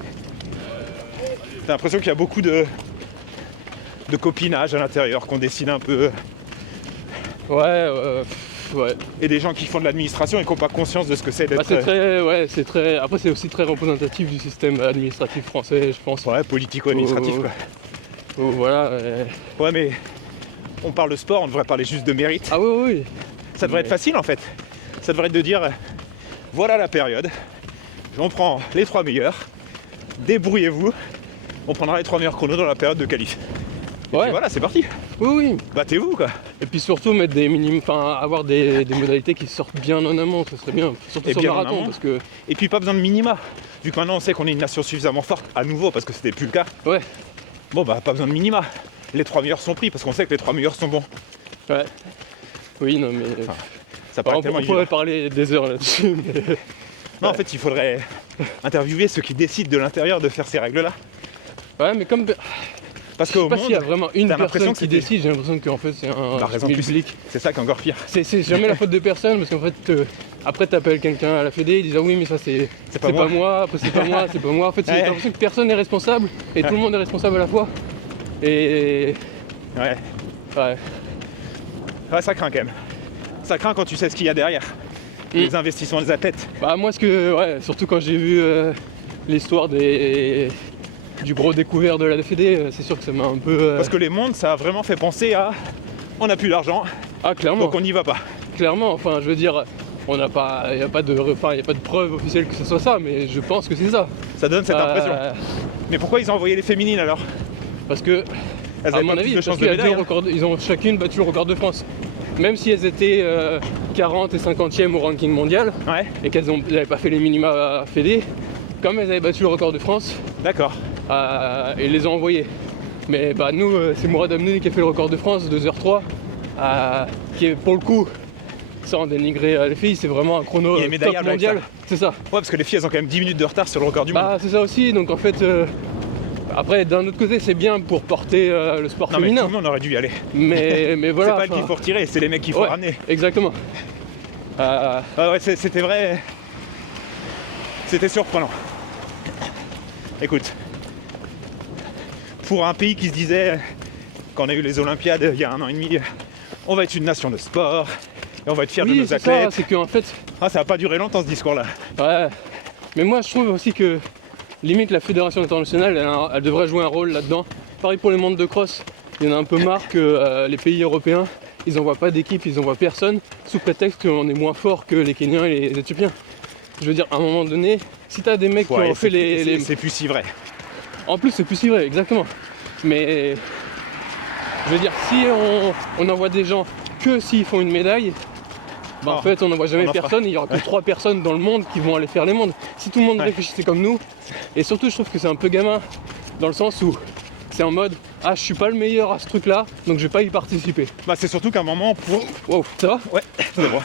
T'as l'impression qu'il y a beaucoup de copinage à l'intérieur, qu'on décide un peu. Ouais. Et des gens qui font de l'administration et qui n'ont pas conscience de ce que c'est d'être... c'est très... Après, c'est aussi très représentatif du système administratif français, je pense. Ouais, politico-administratif, quoi. Voilà. Ouais, mais on parle de sport, on devrait parler juste de mérite. Ah oui. Ça devrait être facile, en fait. Ça devrait être de dire, voilà la période, on prend les 3 meilleurs, débrouillez-vous, on prendra les 3 meilleurs chronos dans la période de qualif. Et puis voilà, c'est parti. Oui. Battez-vous, quoi. Et puis surtout mettre des avoir des modalités qui sortent bien en amont, ce serait bien. Surtout sur le marathon, parce que... Et puis pas besoin de minima. Vu que maintenant on sait qu'on est une nation suffisamment forte, à nouveau, parce que c'était plus le cas. Ouais. Bon bah pas besoin de minima. Les 3 meilleurs sont pris, parce qu'on sait que les 3 meilleurs sont bons. Ouais. Oui, non mais... Enfin, ça paraît tellement on pourrait parler des heures là-dessus, mais... Non, en fait, il faudrait interviewer ceux qui décident de l'intérieur de faire ces règles-là. Ouais, mais comme... Parce je sais pas s'il y a vraiment une personne qui c'était... décide, j'ai l'impression qu'en fait c'est un raison public. C'est ça qui est encore pire. C'est jamais la faute de personne, parce qu'en fait, après t'appelles quelqu'un à la Fédé, ils disent ah oui mais ça c'est pas moi, après c'est pas moi, c'est pas moi. En fait, j'ai l'impression que personne n'est responsable, et tout le monde est responsable à la fois. Et... Ouais, ça craint quand même. Ça craint quand tu sais ce qu'il y a derrière. Les investissements des athlètes. Bah moi surtout quand j'ai vu l'histoire du gros découvert de la Fédé, c'est sûr que ça m'a un peu... Parce que les mondes, ça a vraiment fait penser à... On n'a plus d'argent, clairement. Donc on n'y va pas. Clairement, enfin je veux dire, il n'y a pas de preuve officielle que ce soit ça, mais je pense que c'est ça. Ça donne cette impression. Mais pourquoi ils ont envoyé les féminines alors? Parce que, à mon avis, ils ont chacune battu le record de France. Même si elles étaient 40 et 50e au ranking mondial, et qu'elles n'avaient pas fait les minima Fédé, comme elles avaient battu le record de France, d'accord. Ils les ont envoyés. Mais bah nous, c'est Mourad Amnouni qui a fait le record de France, 2h03, qui est pour le coup, sans dénigrer les filles, c'est vraiment un chrono top mondial. C'est ça. Ouais, parce que les filles elles ont quand même 10 minutes de retard sur le record du monde. Bah c'est ça aussi, donc en fait... Après, d'un autre côté, c'est bien pour porter le sport féminin. Mais tout le monde aurait dû y aller. Mais voilà. C'est pas elle qu'il faut retirer, c'est les mecs qu'il faut ramener. Exactement. C'était vrai. C'était surprenant. Écoute, pour un pays qui se disait, quand on a eu les Olympiades il y a 1 an et demi, on va être une nation de sport et on va être fiers de nos athlètes. C'est qu'en fait. Ça va pas durer longtemps ce discours-là. Ouais. Mais moi, je trouve aussi que. Limite la fédération internationale, elle devrait jouer un rôle là-dedans. Pareil pour les mondes de cross, il y en a un peu marre que les pays européens, ils envoient pas d'équipe, ils envoient personne, sous prétexte qu'on est moins fort que les Kenyans et les Éthiopiens. Je veux dire, à un moment donné, si t'as des mecs qui ont fait les... C'est plus si vrai. En plus, c'est plus si vrai, exactement. Mais, je veux dire, si on envoie des gens que s'ils font une médaille, Bah, en fait, on n'en voit jamais on en fera. personne, il y aura que 3 personnes dans le monde qui vont aller faire les mondes. Si tout le monde Ouais. réfléchissait comme nous, et surtout je trouve que c'est un peu gamin, dans le sens où c'est en mode ah je suis pas le meilleur à ce truc là, donc je vais pas y participer. Bah, c'est surtout qu'à un moment, pour... Wow, ça va? Ouais, c'est vrai.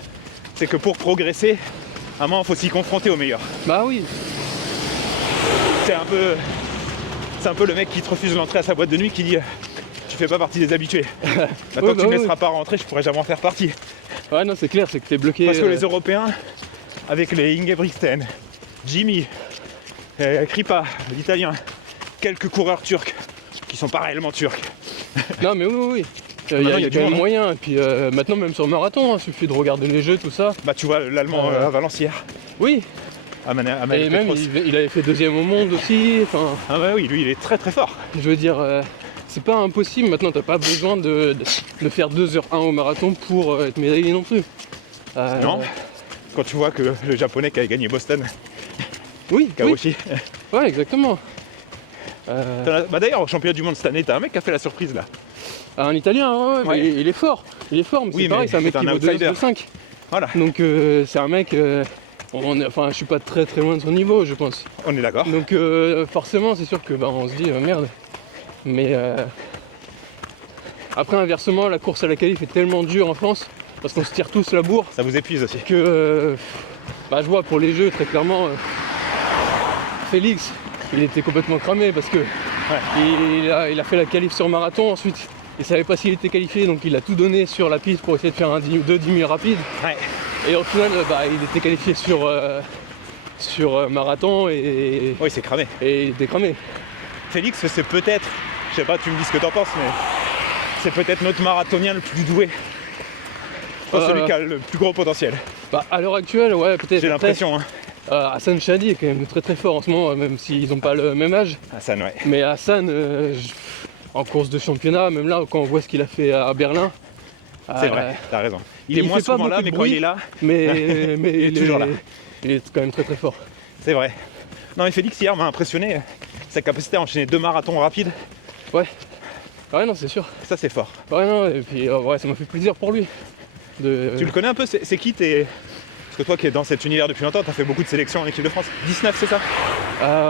C'est que pour progresser, à un moment, il faut s'y confronter au meilleur. Bah oui, C'est un peu le mec qui te refuse l'entrée à sa boîte de nuit qui dit tu fais pas partie des habitués. Bah, tant Ouais, que bah tu me oui. laisseras pas rentrer, je pourrais jamais en faire partie. ouais non c'est clair, c'est que t'es bloqué. Parce que les Européens, avec les Ingebrigtsen, Jimmy, Kripa, l'italien, quelques coureurs turcs qui sont pas réellement turcs. Non mais oui. Maintenant, Il y a du quand même monde. moyen, et puis maintenant même sur le marathon, il suffit de regarder les jeux, tout ça. Bah tu vois l'allemand à Valence hier, Oui, à et même il avait fait 2e au monde aussi, enfin Ah bah oui, lui il est très très fort. je veux dire, c'est pas impossible, maintenant t'as pas besoin de faire 2h01 au marathon pour être médaillé non plus. Non. Quand tu vois que le japonais qui a gagné Boston, Oui, oui, Kawashi. ouais exactement. Bah d'ailleurs au championnat du monde cette année, t'as un mec qui a fait la surprise là. Un italien, ouais. Ouais. Mais il est fort, mais Oui, c'est pareil, mais c'est un mec c'est qui un vaut outsider. 2,5. Voilà, Donc c'est un mec, enfin je suis pas très loin de son niveau je pense. on est d'accord. Donc forcément c'est sûr que on se dit merde. Mais après inversement la course à la qualif est tellement dure en France, parce qu'on se tire tous la bourre, Ça vous épuise aussi. que je vois pour les jeux très clairement Félix il était complètement cramé parce que il a fait la qualif sur marathon, ensuite il savait pas s'il était qualifié donc il a tout donné sur la piste pour essayer de faire un 10 000 rapide. Ouais. Et au final, il était qualifié sur marathon et Oui, c'est cramé. il était cramé. Félix, c'est peut-être, je sais pas, tu me dis ce que t'en penses, mais c'est peut-être notre marathonien le plus doué. Pas celui qui a le plus gros potentiel. À l'heure actuelle, ouais, peut-être. J'ai l'impression, hein. Hassan Chadi est quand même très très fort en ce moment, même s'ils n'ont pas le même âge. Hassan, ouais. Mais Hassan, en course de championnat, même là, quand on voit ce qu'il a fait à Berlin. C'est vrai, t'as raison. Il est il moins fait pas souvent là, beaucoup de mais quand bruit. il est là, Mais, Il est toujours là. Il est quand même très très fort. c'est vrai. Non, mais Félix, hier, m'a impressionné. Sa capacité à enchaîner 2 marathons rapides, Ouais, non, c'est sûr. ça c'est fort. Ouais, non, et puis ouais, ça m'a fait plaisir pour lui. Tu le connais un peu, c'est qui tes... Parce que toi qui es dans cet univers depuis longtemps, t'as fait beaucoup de sélections en équipe de France. 19, c'est ça?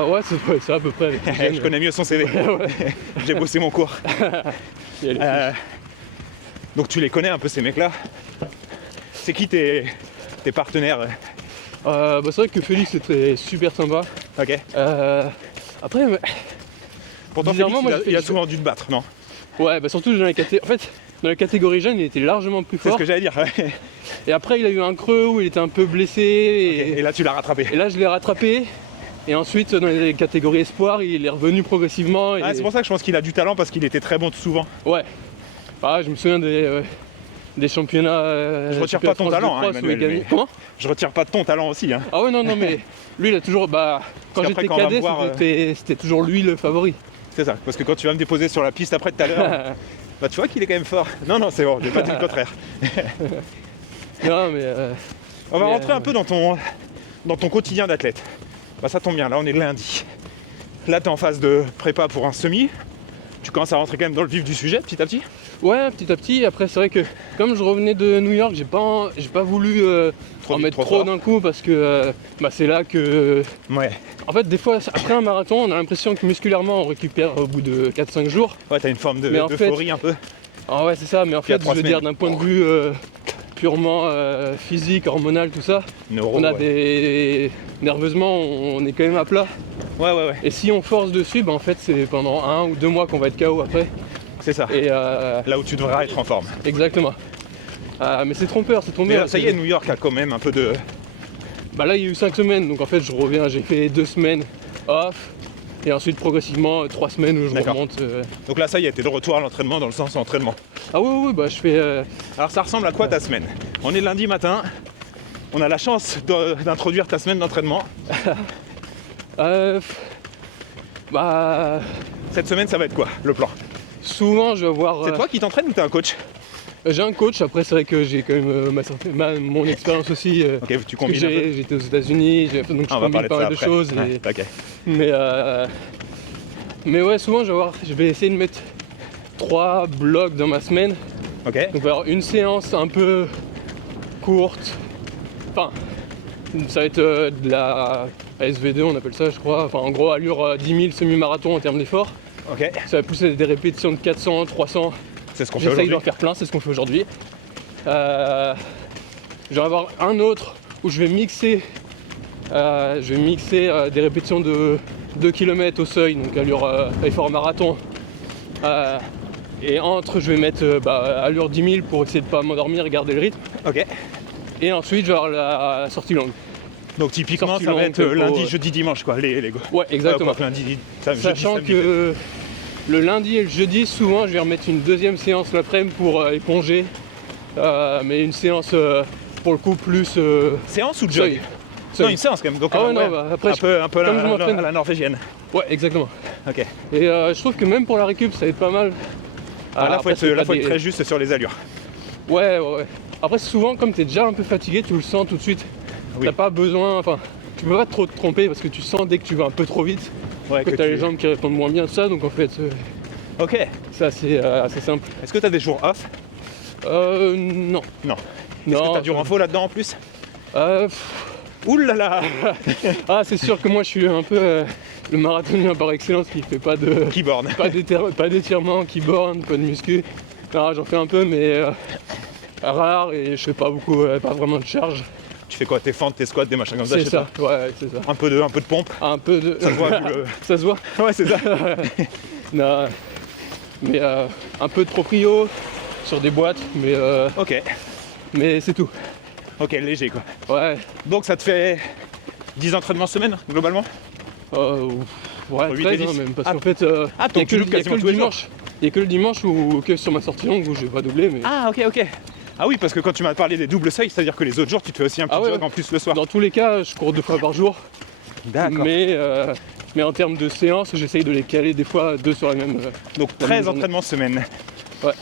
Ouais, c'est à peu près. Avec les jeunes. Je connais mieux son CV. Ouais. J'ai bossé mon cours. Il y a les fiches. Donc tu les connais un peu ces mecs-là. C'est qui tes partenaires? C'est vrai que Félix était super sympa. Ok. Après, Pourtant bizarrement, Félix, moi, il a souvent dû te battre, non? ouais, surtout dans la catégorie. En fait, dans la catégorie jeune, il était largement plus C'est ce fort. que j'allais dire. Et après, il a eu un creux où il était un peu blessé. Et là tu l'as rattrapé. Et là, je l'ai rattrapé. Et ensuite, dans les catégories espoir, il est revenu progressivement. Ah, c'est pour ça que je pense qu'il a du talent parce qu'il était très bon souvent. Ouais. Je me souviens des championnats. Je retire championnats pas ton de France talent, de hein, cross où il Emmanuel, gagnait. mais- Comment? Je retire pas de ton talent aussi. Hein. Ah ouais, non, mais lui, il a toujours. Quand qu'après, j'étais quand on va cadet, me voir, c'était toujours lui le favori. C'est ça. Parce que quand tu vas me déposer sur la piste après tout à l'heure, bah tu vois qu'il est quand même fort. Non, c'est bon, j'ai pas dit le contraire. Non, mais. On va Mais, rentrer un peu dans ton quotidien d'athlète. Bah ça tombe bien, là on est lundi. Là t'es en phase de prépa pour un semi. Tu commences à rentrer quand même dans le vif du sujet petit à petit. Ouais, petit à petit. Après, c'est vrai que comme je revenais de New York, j'ai pas voulu en vite, mettre trop trop fort. d'un coup parce que c'est là que. Ouais. En fait, des fois, après un marathon, on a l'impression que musculairement, on récupère au bout de 4-5 jours. Ouais, t'as une forme Mais en d'euphorie un peu. Ah ouais, c'est ça, mais en Puis à fait, 3 je veux semaines. dire, d'un point de vue purement physique, hormonal, tout ça, Neuro, on a ouais. des. Nerveusement, on est quand même à plat. Ouais. Et si on force dessus, en fait, c'est pendant 1 ou 2 mois qu'on va être KO après. C'est ça. Et Là où tu devrais être en forme. exactement. Mais c'est trompeur, c'est Mais trompeur. là, ça y est, New York a quand même un peu de. Là, il y a eu 5 semaines, donc en fait, je reviens, j'ai fait 2 semaines off. Et ensuite, progressivement, 3 semaines où je D'accord. remonte. Donc là, ça y est, t'es de retour à l'entraînement dans le sens entraînement. Ah oui, je fais. Alors ça ressemble à quoi ta semaine? On est lundi matin. On a la chance d'introduire ta semaine d'entraînement. Cette semaine, ça va être quoi le plan? Souvent, je vais avoir. C'est toi qui t'entraînes ou t'as un coach? J'ai un coach, après, c'est vrai que j'ai quand même mon expérience aussi. Ok, tu Parce que combines un peu. j'étais aux États-Unis, donc je Ah, on va combine parler de pas ça mal de après. choses. Ouais, ok. Mais ouais, souvent je vais essayer de mettre 3 blocs dans ma semaine. Ok. Donc il va y avoir une séance un peu courte. Enfin, ça va être de la SV2, on appelle ça, je crois. Enfin, en gros, allure 10 000 semi-marathon en termes d'effort. Ok. Ça va plus être des répétitions de 400, 300. C'est ce qu'on fait J'essaye aujourd'hui. d'en faire plein, c'est ce qu'on fait aujourd'hui. Je vais avoir un autre où je vais mixer des répétitions de 2 km au seuil, donc allure effort marathon. Et entre, je vais mettre allure 10 000 pour essayer de pas m'endormir et garder le rythme. Ok. Et ensuite, je vais avoir la sortie longue. Donc typiquement, Sortie ça va longue, être tempo, lundi, jeudi, dimanche, quoi, les go. Ouais, exactement. Quoi, lundi, jeudi, Sachant samedi. que le lundi et le jeudi, souvent, je vais remettre une deuxième séance l'après-midi pour éponger. Mais une séance, pour le coup, plus... Séance ou jog seuil. Non, une séance quand même. Donc, Ah ouais, non, bah, après, un peu comme je m'entraîne. à la norvégienne. Ouais, exactement. Ok. Et je trouve que même pour la récup, ça va être pas mal. Là, faut Après, c'est pas être des- très juste sur les allures. Ouais. Après, souvent, comme t'es déjà un peu fatigué, tu le sens tout de suite. Oui. T'as pas besoin... Enfin, tu peux pas trop te tromper parce que tu sens dès que tu vas un peu trop vite Ouais, que t'as les jambes qui répondent moins bien, tout ça. Donc en fait, Ok. c'est assez simple. Est-ce que t'as des jours off? Non. Non. Est-ce que t'as du renfo là-dedans en plus? Ouh là là. Ah, c'est sûr que moi, je suis un peu le marathonien par excellence qui fait pas de... Qui borne? pas d'étirement, qui borne, pas de muscu. Non, j'en fais un peu, mais rare et je fais pas beaucoup, pas vraiment de charge. Tu fais quoi? Tes fentes, tes squats, des machins comme ça? je C'est sais ça, ouais, c'est ça. pas. Un peu de pompe. Un peu de. Ça se voit. vu le- Ça se voit. Ouais, c'est ça. Non, mais un peu de proprio sur des boîtes, Ok. mais c'est tout. Ok, léger quoi. Ouais, Donc ça te fait 10 entraînements semaine globalement? ouais, 8 et 13 hein, 10. même, parce Ah. qu'en fait, Ah, il y a donc que tu loupes quasiment le tous les jours. dimanche. Il y a que le dimanche ou que sur ma sortie longue où je vais pas doubler, mais Ah ok. Ah oui, parce que quand tu m'as parlé des doubles seuils, c'est-à-dire que les autres jours tu te fais aussi un petit Ah ouais, jog ouais. en plus le soir. dans tous les cas, je cours 2 fois par jour. D'accord. Mais en termes de séances, j'essaye de les caler des fois 2 sur la même. Donc la 13 même journée. entraînements semaine. Ouais.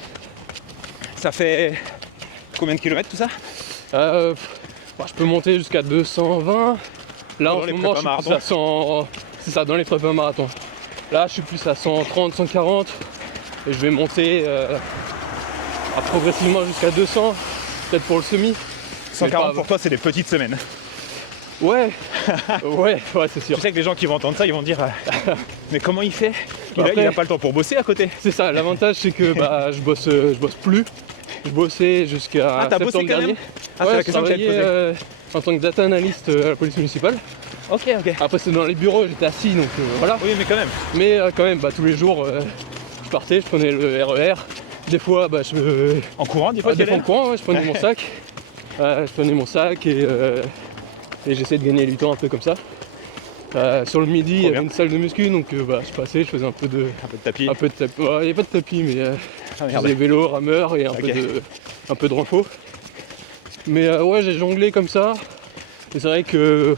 Ça fait combien de kilomètres tout ça? Je peux monter jusqu'à 220. Là Dans en ce les moment je suis prépas plus à 100. C'est ça, dans les prépas marathon. Là je suis plus à 130, 140 et je vais monter progressivement jusqu'à 200, peut-être pour le semi. 140 pas- pour toi c'est des petites semaines. Ouais, ouais, c'est sûr. Tu sais que les gens qui vont entendre ça, ils vont dire mais comment il fait? Après- Il a pas le temps pour bosser à côté. C'est ça, l'avantage c'est que je bosse plus. Je bossais jusqu'à Ah, t'as bossé septembre quand dernier. même? Ah, c'est la question que j'allais te travaillais en tant que data analyst à la police municipale. Ok. Après c'est dans les bureaux, j'étais assis donc voilà. Oui mais quand même. Mais quand même, tous les jours, je partais, je prenais le RER. Des fois, En courant des fois des tu fois en courant, ouais, je prenais mon sac. Je prenais mon sac et j'essayais de gagner du temps un peu comme ça. Sur le midi, il y avait bien. une salle de muscu, donc je passais, je faisais un peu de tapis. tapis. Ouais, il n'y a pas de tapis, mais Ah, je merde. faisais vélo, rameur et un peu de renfo. Mais ouais, j'ai jonglé comme ça. Et c'est vrai que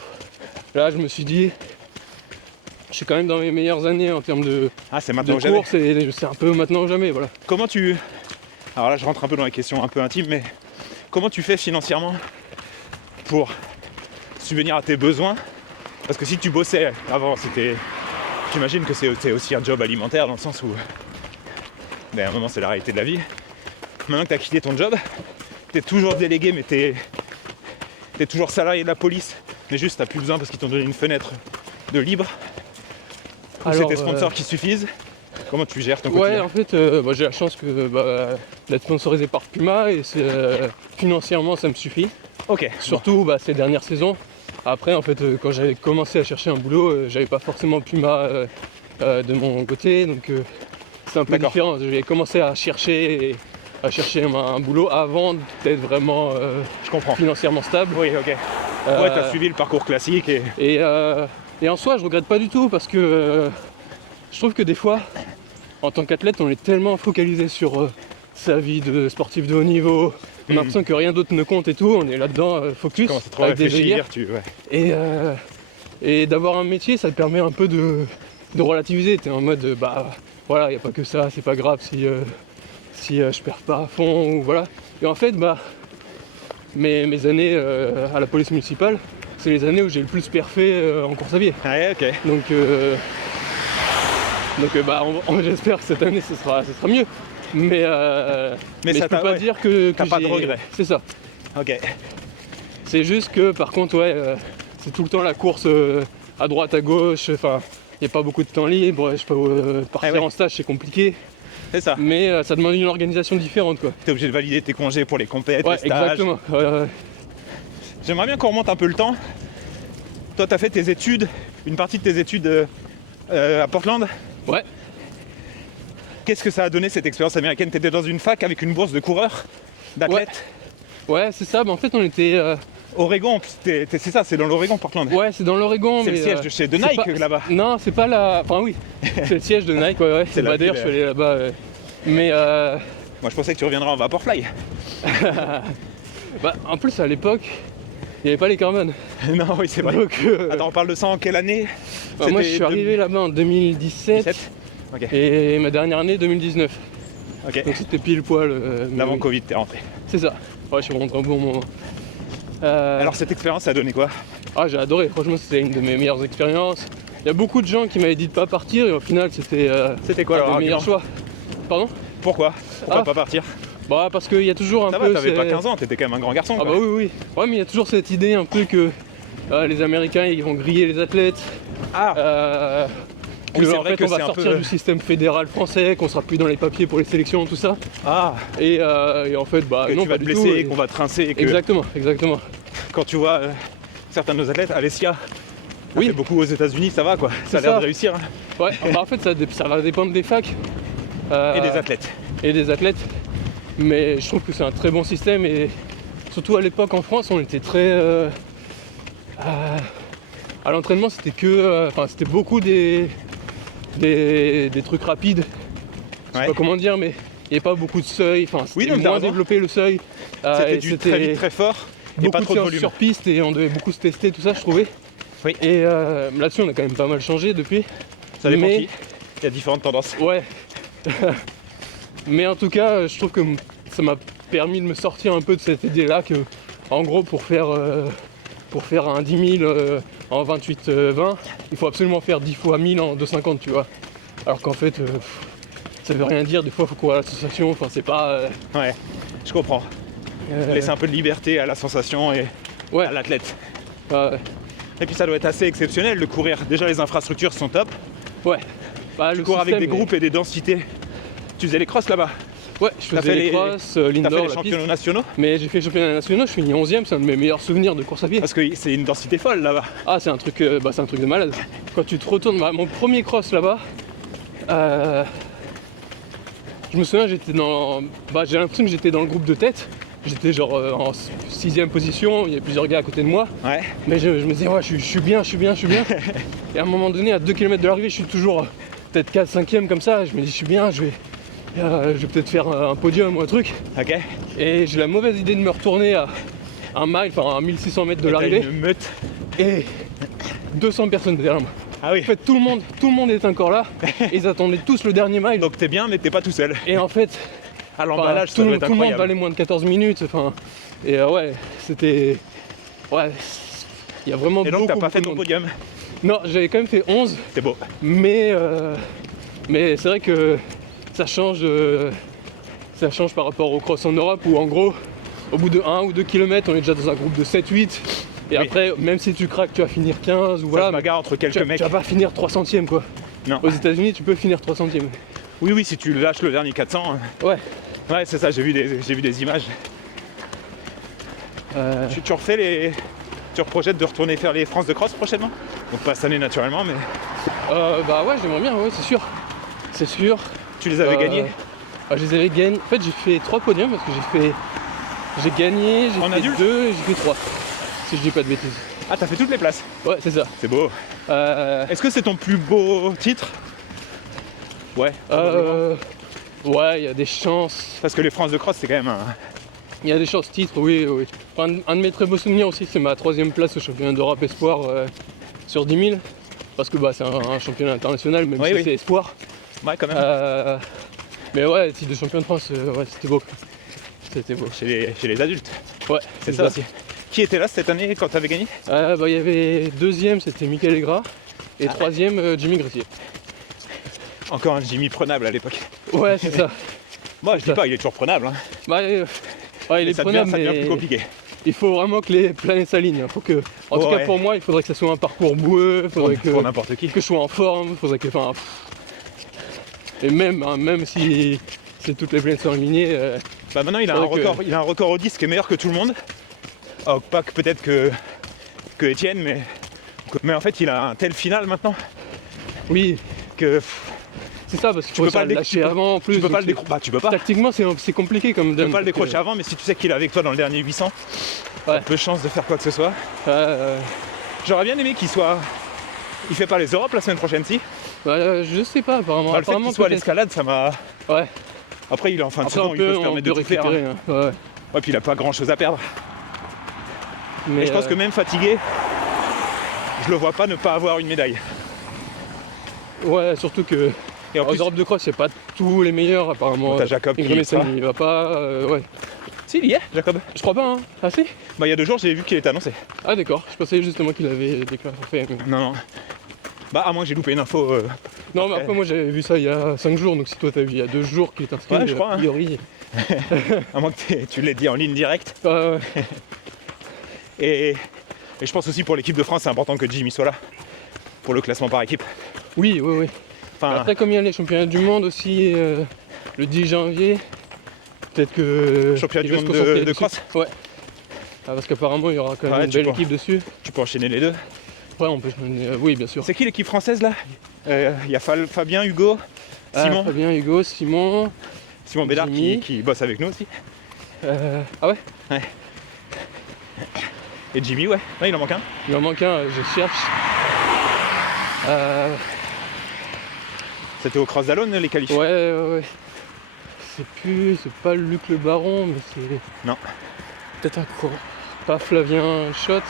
là, je me suis dit, je suis quand même dans mes meilleures années en termes de Ah c'est maintenant ou jamais. course et c'est un peu maintenant ou jamais, voilà. Comment tu... Alors là je rentre un peu dans les questions un peu intimes, mais comment tu fais financièrement pour subvenir à tes besoins? Parce que si tu bossais avant, j'imagine que c'est aussi un job alimentaire dans le sens où à un moment c'est la réalité de la vie. Maintenant que tu as quitté ton job, tu es toujours délégué mais tu es toujours salarié de la police, mais juste tu n'as plus besoin parce qu'ils t'ont donné une fenêtre de libre. Ou c'est Alors, tes sponsors qui suffisent. Comment tu gères ton Ouais, quotidien? en fait, j'ai la chance d'être sponsorisé par Puma et financièrement ça me suffit. Ok. Surtout ces dernières saisons. Après, en fait, quand j'avais commencé à chercher un boulot, j'avais pas forcément Puma de mon côté, donc c'est un peu D'accord. différent. J'ai commencé à chercher un boulot avant d'être vraiment Je comprends. financièrement stable. Oui, ok. Euh, Ouais, t'as suivi le parcours classique et... Et en soi, je regrette pas du tout parce que je trouve que des fois, en tant qu'athlète, on est tellement focalisé sur sa vie de sportif de haut niveau. On a l'impression que rien d'autre ne compte et tout. On est là-dedans, focus, Commence à trop avec des réfléchir, œillères. ouais. Et d'avoir un métier, ça te permet un peu de relativiser. T'es en mode, voilà, il n'y a pas que ça, c'est pas grave si je perds pas à fond, ou voilà. Et en fait, mes années à la police municipale, c'est les années où j'ai le plus perfé en course à pied. Ouais, ok. Donc, j'espère que cette année, ce sera mieux. Mais Mais je ça peux t'a- pas ouais. dire que T'as pas de j'ai- regrets. C'est ça. Ok. C'est juste que par contre, ouais, c'est tout le temps la course à droite, à gauche. Enfin, il n'y a pas beaucoup de temps libre. Je peux partir ouais. en stage, c'est compliqué. C'est ça. Mais ça demande une organisation différente, quoi. T'es obligé de valider tes congés pour les compètes, Ouais, les stages. exactement. J'aimerais bien qu'on remonte un peu le temps. Toi, t'as fait tes études, une partie de tes études à Portland. Ouais. Qu'est-ce que ça a donné cette expérience américaine? T'étais dans une fac avec une bourse de coureurs, d'athlètes. Ouais, c'est ça. Mais en fait, on était. Oregon, c'est ça, c'est dans l'Oregon, Portland. Ouais, c'est dans l'Oregon. C'est mais, le siège de chez de Nike là-bas. Non, c'est pas la. Enfin, oui, c'est le siège de Nike, ouais. C'est la D'ailleurs, ville, je suis allé là-bas. Mais. Moi, je pensais que tu reviendrais en Vaporfly. Bah, en plus, à l'époque, il n'y avait pas les Carbone. Non, oui, c'est vrai. Donc, Attends, on parle de ça en quelle année? bah, moi, je suis arrivé là-bas en 2017. 2017. Ok. Et ma dernière année, 2019. Ok. Donc, c'était pile poil. L'avant mais- Covid, t'es rentré. C'est ça. Ouais, je suis rentré un bon moment. Alors, cette expérience, ça a donné quoi? Ah, j'ai adoré, franchement c'était une de mes meilleures expériences. Il y a beaucoup de gens qui m'avaient dit de pas partir et au final c'était C'était quoi un leur des meilleurs argument? choix. Pardon? Pourquoi Ah. pas partir? Bah parce qu'il y a toujours un Ça peu... va, t'avais pas c'est- 15 ans, t'étais quand même un grand garçon. Ah quoi. bah oui. Ouais, mais il y a toujours cette idée un peu que les Américains ils vont griller les athlètes. Ah, Que, Oui, c'est en vrai fait que on va c'est un sortir peu- du système fédéral français, qu'on sera plus dans les papiers pour les sélections, tout ça. ah, Et en fait bah que non, tu vas pas te du blesser, tout. et qu'on va te rincer, et que Exactement. quand tu vois certains de nos athlètes, Alessia, Oui. fait beaucoup aux États-Unis, ça va quoi, ça a C'est l'air ça. de réussir. Hein. Ouais, bah en fait ça va dépendre des facs. Et des athlètes. Et des athlètes. Mais je trouve que c'est un très bon système et surtout à l'époque en France on était très à l'entraînement c'était que enfin c'était beaucoup des trucs rapides. Je sais Ouais. pas comment dire mais il n'y avait pas beaucoup de seuil, enfin c'était Oui, non, t'as moins raison. développé le seuil. C'était Et du très vite, très fort, et beaucoup pas de trop de séances volume. sur piste et on devait beaucoup se tester tout ça je trouvais. Oui. Et là-dessus on a quand même pas mal changé depuis. Ça dépend mais- qui. Il y a différentes tendances. Ouais. Mais en tout cas, je trouve que ça m'a permis de me sortir un peu de cette idée-là que, en gros, pour faire un 10 000 en 28-20, il faut absolument faire 10 fois 1000 en 2,50, tu vois. Alors qu'en fait, ça veut rien dire. Des fois, il faut courir à l'association. Enfin, c'est pas. Ouais, je comprends. Laisser un peu de liberté à la sensation et Ouais. à l'athlète. Ouais. Et puis ça doit être assez exceptionnel de courir. Déjà, les infrastructures sont top. Ouais. Bah, Tu le cours avec des système est- groupes et des densités. Tu faisais les crosses là-bas. Ouais, je T'as faisais fait les les- crosses, T'as fait l'indoor, les la piste. championnats nationaux. Mais j'ai fait les championnats nationaux, je finis 11ème, c'est un de mes meilleurs souvenirs de course à pied. Parce que c'est une densité folle là-bas. Ah, c'est un truc de malade. Quand tu te retournes, mon premier cross là-bas, je me souviens, j'étais dans. Bah, j'ai l'impression que j'étais dans le groupe de tête. J'étais genre en 6ème position, il y a plusieurs gars à côté de moi. Ouais. Mais je me disais, ouais, je suis bien. Et à un moment donné, à 2 km de l'arrivée, je suis toujours peut-être 4, 5ème comme ça. Je me dis, je suis bien, je vais peut-être faire un podium ou un truc. Ok. Et j'ai la mauvaise idée de me retourner à un mile, enfin à 1600 mètres de Et t'as l'arrivée. une meute. Et 200 personnes derrière moi. Ah oui. En fait, tout le monde est encore là. Ils attendaient tous le dernier mile. Donc t'es bien, mais t'es pas tout seul. Et en fait, À l'emballage, ça tout, doit le être tout le monde incroyable. valait moins de 14 minutes. Enfin, et ouais, c'était. Ouais, il y a vraiment Et donc beaucoup, t'as pas beaucoup fait de ton monde. podium. Non, j'avais quand même fait 11, C'est beau. mais c'est vrai que ça change par rapport au cross en Europe où en gros, au bout de 1 ou 2 km, on est déjà dans un groupe de 7-8. Et Oui. après, même si tu craques, tu vas finir 15 ou Ça voilà. se bagarre entre quelques Tu mecs. vas pas finir 300ème quoi. Non. Aux États-Unis, tu peux finir 300ème. Oui, oui, si tu lâches le dernier 400. Ouais. Ouais, c'est ça, j'ai vu des images. Tu refais les. Tu reprojettes de retourner faire les France de cross prochainement? Donc pas cette année naturellement, mais Bah ouais, j'aimerais bien, ouais, c'est sûr. C'est sûr. tu les avais gagnés. Je les avais gagnés. En fait, j'ai fait 3 podiums parce que j'ai gagné, j'ai En fait adulte 2 et j'ai fait 3. Si je dis pas de bêtises. Ah, t'as fait toutes les places. Ouais, c'est ça. C'est beau. Est-ce que c'est ton plus beau titre? Ouais. Ouais, il y a des chances. Parce que les France de cross, c'est quand même un. Il y a des chances titres, oui. Un de mes très beaux souvenirs aussi, c'est ma 3ème place au championnat d'Europe Espoir sur 10 000. Parce que bah, c'est un championnat international, même Oui, si oui. c'est Espoir. Ouais, quand même. Mais ouais, titre de champion de France, ouais, c'était beau. C'était beau. Chez les adultes. Ouais, C'est ça aussi. Qui était là cette année quand t'avais gagné? Bah, il y avait 2ème, c'était Michael Aigras. Et 3ème, Jimmy Gressier. Encore un Jimmy prenable à l'époque. Ouais, c'est ça. Moi, je dis ça. pas, il est toujours prenable. Hein. Bah, ouais, il Mais est ça prenable, devient mais plus compliqué. il faut vraiment que les planètes s'alignent. Faut que, en tout cas pour moi, il faudrait que ça soit un parcours boueux, il faudrait pour n'importe qui. que je sois en forme, il faudrait que. Enfin, et même si toutes les planètes sont alignées. Bah maintenant il a un record au disque qui est meilleur que tout le monde. Oh, pas que peut-être que Étienne, mais en fait il a un tel final maintenant. Oui. Que c'est ça, parce qu'il faut pas le lâcher avant en plus. Tu peux pas le décrocher. Bah tu peux pas. Tactiquement c'est compliqué comme tu peux pas le décrocher avant, mais si tu sais qu'il est avec toi dans le dernier 800, t'as peu de chance de faire quoi que ce soit. J'aurais bien aimé qu'il soit. Il fait pas les Europes la semaine prochaine, si. Je sais pas apparemment. Le fait qu'il soit à l'escalade, ça m'a. Ouais. Après il est en fin de saison, il peut se permettre de tout faire. Hein. Ouais, puis il a pas grand chose à perdre. Mais je pense que même fatigué, je le vois pas ne pas avoir une médaille. Ouais, surtout que et en plus, Europe de cross, c'est pas tous les meilleurs apparemment. T'as Jacob qui il va pas. Ouais. Si, il y est, Jacob. Je crois pas, hein. Ah si. Bah il y a 2 jours, j'ai vu qu'il était annoncé. Ah d'accord, je pensais justement qu'il avait déclaré. Non. Bah à moins que j'ai loupé une info. Non mais après moi j'avais vu ça il y a 5 jours, donc si toi t'as vu il y a 2 jours qu'il est inscrit, ouais, je crois, a priori. À moins que tu l'aies dit en ligne directe. Ouais. Et je pense aussi pour l'équipe de France, c'est important que Jimmy soit là. Pour le classement par équipe. Oui. Enfin, après comme il y a les championnats du monde aussi le 10 janvier, peut-être que... Championnat du monde de cross. Ouais. Parce qu'apparemment il y aura quand même une belle équipe dessus. Tu peux enchaîner les deux. Ouais, on peut enchaîner, oui bien sûr. C'est qui l'équipe française là? Il y a Fabien, Hugo, Simon. Fabien, Hugo, Simon Bédard qui bosse avec nous aussi. Ah ouais? Ouais. Et Jimmy, ouais. Non, il en manque un. Il en manque un, je cherche. C'était au Cross d'Alone les qualifs. Ouais. C'est pas Luc Le Baron, mais c'est. Non. Peut-être un coureur. Pas Flavien Schott.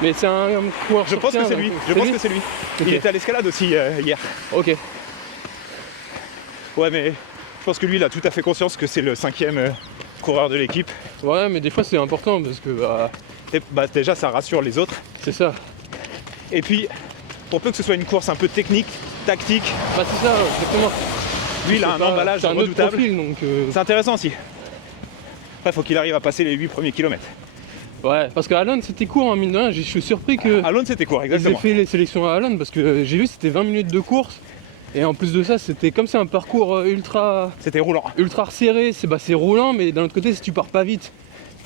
Mais c'est un coureur. Je pense que c'est lui. Okay. Il était à l'escalade aussi hier. Ok. Ouais, mais je pense que lui, il a tout à fait conscience que c'est le 5e coureur de l'équipe. Ouais, mais des fois c'est important parce que. Déjà, ça rassure les autres. C'est ça. Et puis, pour peu que ce soit une course un peu technique, tactique. Bah, c'est ça, exactement. Lui, il a un emballage redoutable. Profil, donc, c'est intéressant aussi. Après, il faut qu'il arrive à passer les 8 premiers kilomètres. Ouais, parce qu'à Alone c'était court, hein, mine de rien. Je suis surpris que. Alone c'était court, exactement. Ils aient fait les sélections à Alone parce que j'ai vu c'était 20 minutes de course. Et en plus de ça, c'était comme c'est un parcours ultra. C'était roulant. Ultra resserré, c'est roulant, mais d'un autre côté, si tu pars pas vite,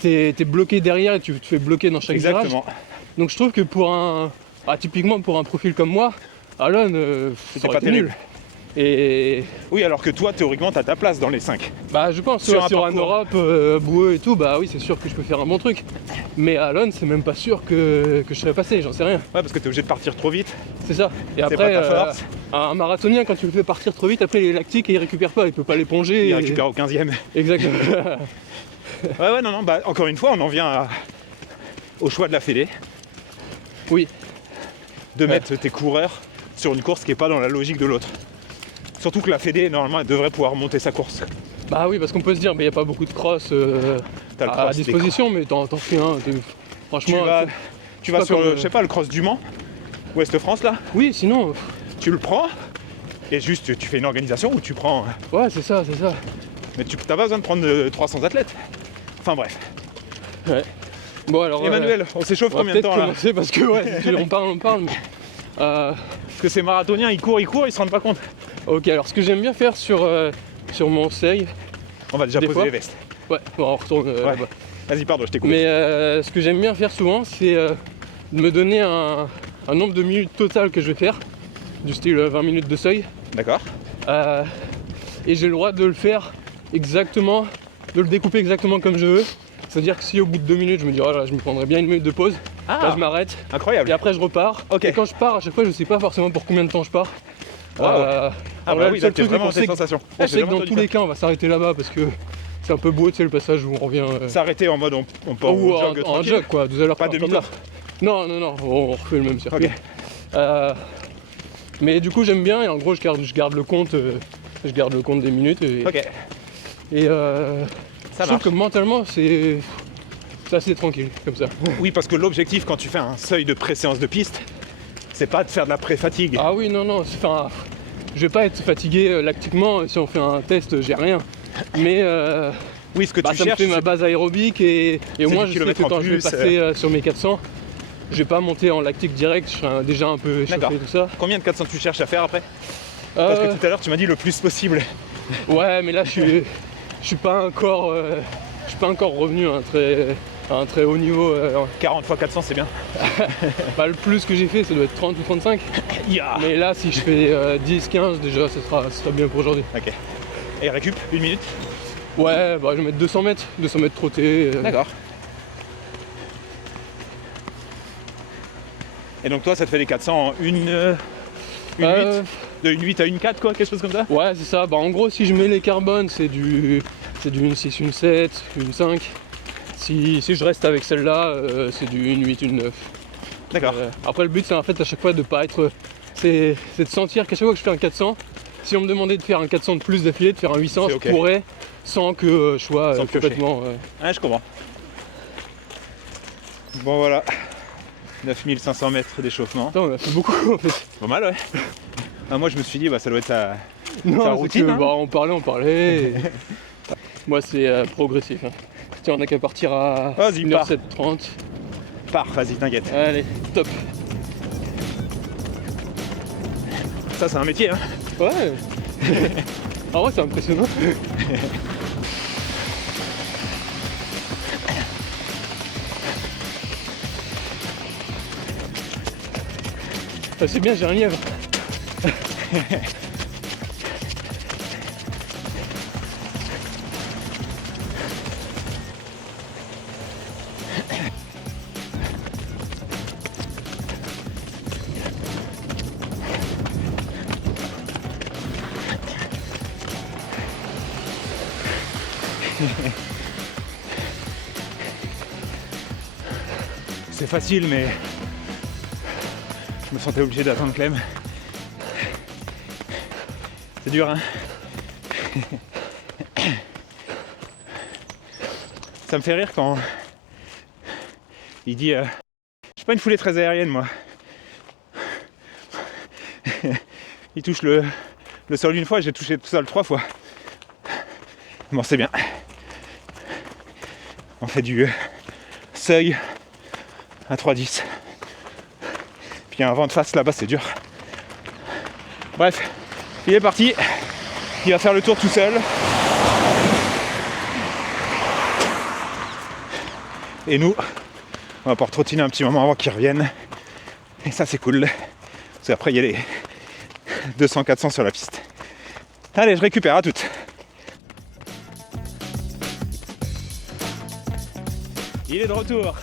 t'es bloqué derrière et tu te fais bloquer dans chaque virage. Exactement. Donc je trouve que typiquement pour un profil comme moi, Alone, c'était pas terrible. Nul. Et. Oui, alors que toi, théoriquement, t'as ta place dans les 5. Bah, je pense, sur un Europe boueux et tout, bah oui, c'est sûr que je peux faire un bon truc. Mais à Alone, c'est même pas sûr que je serais passé, j'en sais rien. Ouais, parce que t'es obligé de partir trop vite. C'est ça. Et après, pas ta force. Un marathonien, quand tu le fais partir trop vite, après il est lactique et il récupère pas, il peut pas l'éponger. Il récupère au 15e. Exactement. ouais, non, bah encore une fois, on en vient au choix de la fédé. Oui. De mettre tes coureurs sur une course qui est pas dans la logique de l'autre. Surtout que la fédé, normalement, elle devrait pouvoir monter sa course. Bah oui, parce qu'on peut se dire, mais il n'y a pas beaucoup de cross à disposition, mais t'en fais un. Franchement, tu vas sur, je sais pas, le cross du Mans, Ouest France, là. Oui, sinon... Tu le prends, et juste, tu fais une organisation où tu prends... Ouais, c'est ça. Mais tu n'as pas besoin de prendre 300 athlètes. Enfin, bref. Ouais. Bon, alors... Emmanuel, on s'échauffe combien de temps, là? Parce que, on parle, mais... Parce que ces marathoniens, ils courent, ils se rendent pas compte. Ok, alors ce que j'aime bien faire sur mon seuil... On va déjà poser les vestes. Ouais, bon, on retourne là-bas. Vas-y, pardon, je t'écoute. Mais ce que j'aime bien faire souvent, c'est de me donner un nombre de minutes total que je vais faire, du style 20 minutes de seuil. D'accord. Et j'ai le droit de le faire exactement, de le découper exactement comme je veux. C'est-à-dire que si au bout de 2 minutes, je me dis, oh là, je me prendrais bien 1 minute de pause, là je m'arrête. Incroyable. Et après je repars. Okay. Et quand je pars, à chaque fois, je sais pas forcément pour combien de temps je pars. Bah oui, là, t'es vraiment cette sensation. On sait que dans tous les cas, on va s'arrêter là-bas parce que c'est un peu beau, tu sais, le passage où on revient. S'arrêter en mode on part ou en jog, quoi, 2 heures pas demi-heure. Non, on refait le même circuit. Okay. Mais du coup, j'aime bien et en gros, je garde le compte des minutes. Et je trouve que mentalement, c'est assez tranquille comme ça. Oui, parce que l'objectif quand tu fais un seuil de pré-séance de piste, c'est pas de faire de la pré-fatigue. Ah oui, non, je vais pas être fatigué lactiquement. Si on fait un test, j'ai rien. Mais Oui, ce que tu ça me cherches, fait ma base aérobique et au moins du je sais que kilomètre en quand je vais plus, passer sur mes 400, je vais pas monter en lactique direct, je serai déjà un peu échauffé D'accord. tout ça. combien de 400 tu cherches à faire après? Parce que tout à l'heure tu m'as dit le plus possible. Ouais, mais là je suis pas encore revenu à un très haut niveau. 40 x 400 c'est bien. Bah, le plus que j'ai fait, ça doit être 30 ou 35. Yeah. Mais là, si je fais 10, 15, déjà, ça sera bien pour aujourd'hui. Ok. Et récup, 1 minute. Ouais, bah, je vais mettre 200 mètres trotté. D'accord. Et donc toi ça te fait les 400 en une 8 de une 8 à une 4 quoi, quelque chose comme ça? Ouais, c'est ça. Bah, en gros, si je mets les carbones, c'est du une 6, une 7, une 5. Si je reste avec celle-là, c'est du une 8, une 9. D'accord. Après, le but, c'est en fait à chaque fois de pas être. C'est de sentir qu'à chaque fois que je fais un 400, si on me demandait de faire un 400 de plus d'affilée, de faire un 800, C'est je ok. pourrais sans que je sois Sans complètement. Ouais, je comprends. Bon voilà. 9500 mètres d'échauffement. Putain, on a fait beaucoup en fait. Pas mal ouais. Ah, moi je me suis dit bah ça doit être ta Non, c'est routine, que, hein. bah, on parlait. Et... Moi, c'est progressif. Hein. Tiens, on n'a qu'à partir à Vas-y, 1h07:30. Pars, vas-y, t'inquiète. Allez, top. Ça c'est un métier hein. Ouais. En vrai, c'est impressionnant. Ah, c'est bien, j'ai un lièvre. C'est facile mais je me sentais obligé d'attendre Clem. C'est dur hein. Ça me fait rire quand il dit je suis pas une foulée très aérienne moi. Il touche le sol une fois, j'ai touché le sol 3 fois. Bon c'est bien. On fait du seuil à 3,10. Puis il y a un vent de face là-bas, c'est dur. Bref, il est parti. Il va faire le tour tout seul. Et nous, on va pouvoir trottiner un petit moment avant qu'ils reviennent. Et ça c'est cool. Parce qu'après il y a les 200-400 sur la piste. Allez, je récupère, à toutes. Il est de retour.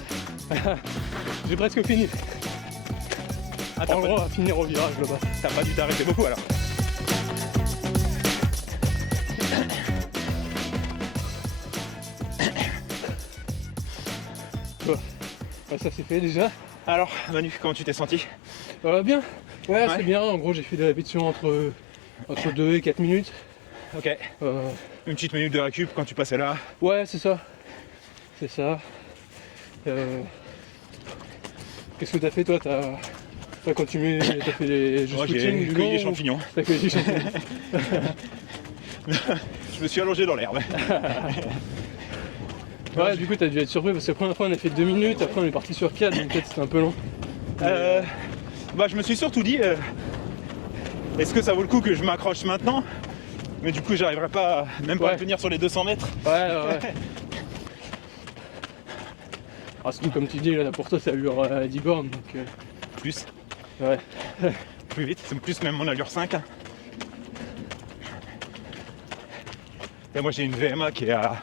J'ai presque fini. Ah, En gros, on va finir au virage là-bas. t'as pas dû t'arrêter beaucoup alors. Ouais, ça c'est fait déjà. Alors, Manu, comment tu t'es senti? Bien. Ouais, Ouais. c'est bien. En gros, j'ai fait des répétitions entre 2 et 4 minutes. Ok. Une petite minute de récup quand tu passais là. Ouais, c'est ça. C'est ça. Qu'est-ce que t'as fait toi? T'as continué, t'as fait les jeux Moi j'ai footing du cueilli vent des ou- champignons. T'as cueilli des champignons. Je me suis allongé dans l'herbe. Ouais, du coup, t'as dû être surpris parce que la première fois on a fait 2 minutes, après on est parti sur 4, donc peut-être c'était un peu long. Bah, je me suis surtout dit est-ce que ça vaut le coup que je m'accroche maintenant? Mais du coup, j'arriverai pas même pas à Ouais. tenir sur les 200 mètres. Ouais. Ah, surtout comme tu dis, là pour toi ça dure 10 bornes, donc Plus, ouais. plus vite, c'est plus même mon allure 5. Et moi j'ai une VMA qui est à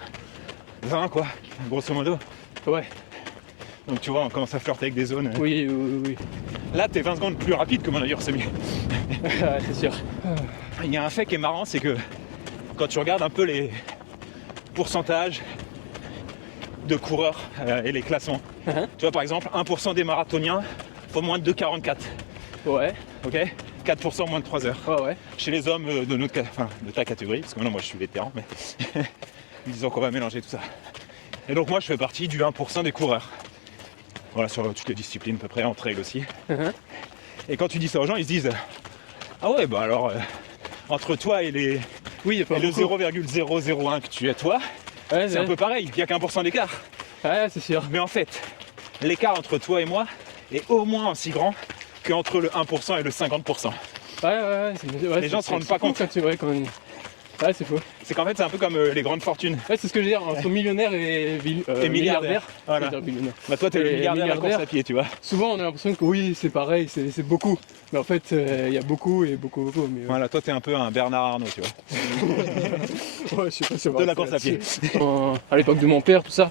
20 quoi, grosso modo. Ouais, Donc tu vois, on commence à flirter avec des zones. oui. Là, t'es 20 secondes plus rapide que mon allure semi. Ouais, c'est sûr. Il y a un fait qui est marrant, c'est que quand tu regardes un peu les pourcentages de coureurs et les classements, tu vois par exemple 1% des marathoniens font moins de 2,44, Ouais, ok, 4% moins de 3 heures. ouais. Chez les hommes de ta catégorie, parce que maintenant moi je suis vétéran, mais disons qu'on va mélanger tout ça. Et donc moi je fais partie du 1% des coureurs. Voilà, sur toutes les disciplines à peu près, en trail aussi. Et quand tu dis ça aux gens, ils se disent ah ouais bah alors entre toi et les Oui, il y a pas et le beaucoup. 0,001 que tu es toi, Ouais, c'est un peu pareil, il n'y a qu'1% d'écart. Ouais, c'est sûr. Mais en fait, l'écart entre toi et moi est au moins aussi grand qu'entre le 1% et le 50%. Les gens se rendent pas compte. Ouais, c'est faux. C'est qu'en fait, c'est un peu comme les grandes fortunes. Ouais, c'est ce que je veux dire, entre millionnaire et milliardaire. Voilà. Je veux dire millionnaire. Bah toi, t'es le Et milliardaire à la course milliardaire. à pied, tu vois. Souvent, on a l'impression que oui, c'est pareil, c'est beaucoup. Mais en fait, il y a beaucoup et beaucoup. Mais, Voilà, toi, t'es un peu un Bernard Arnault, tu vois. ouais, je sais pas si on va De la rester course à pied. là-dessus. À l'époque de mon père, tout ça,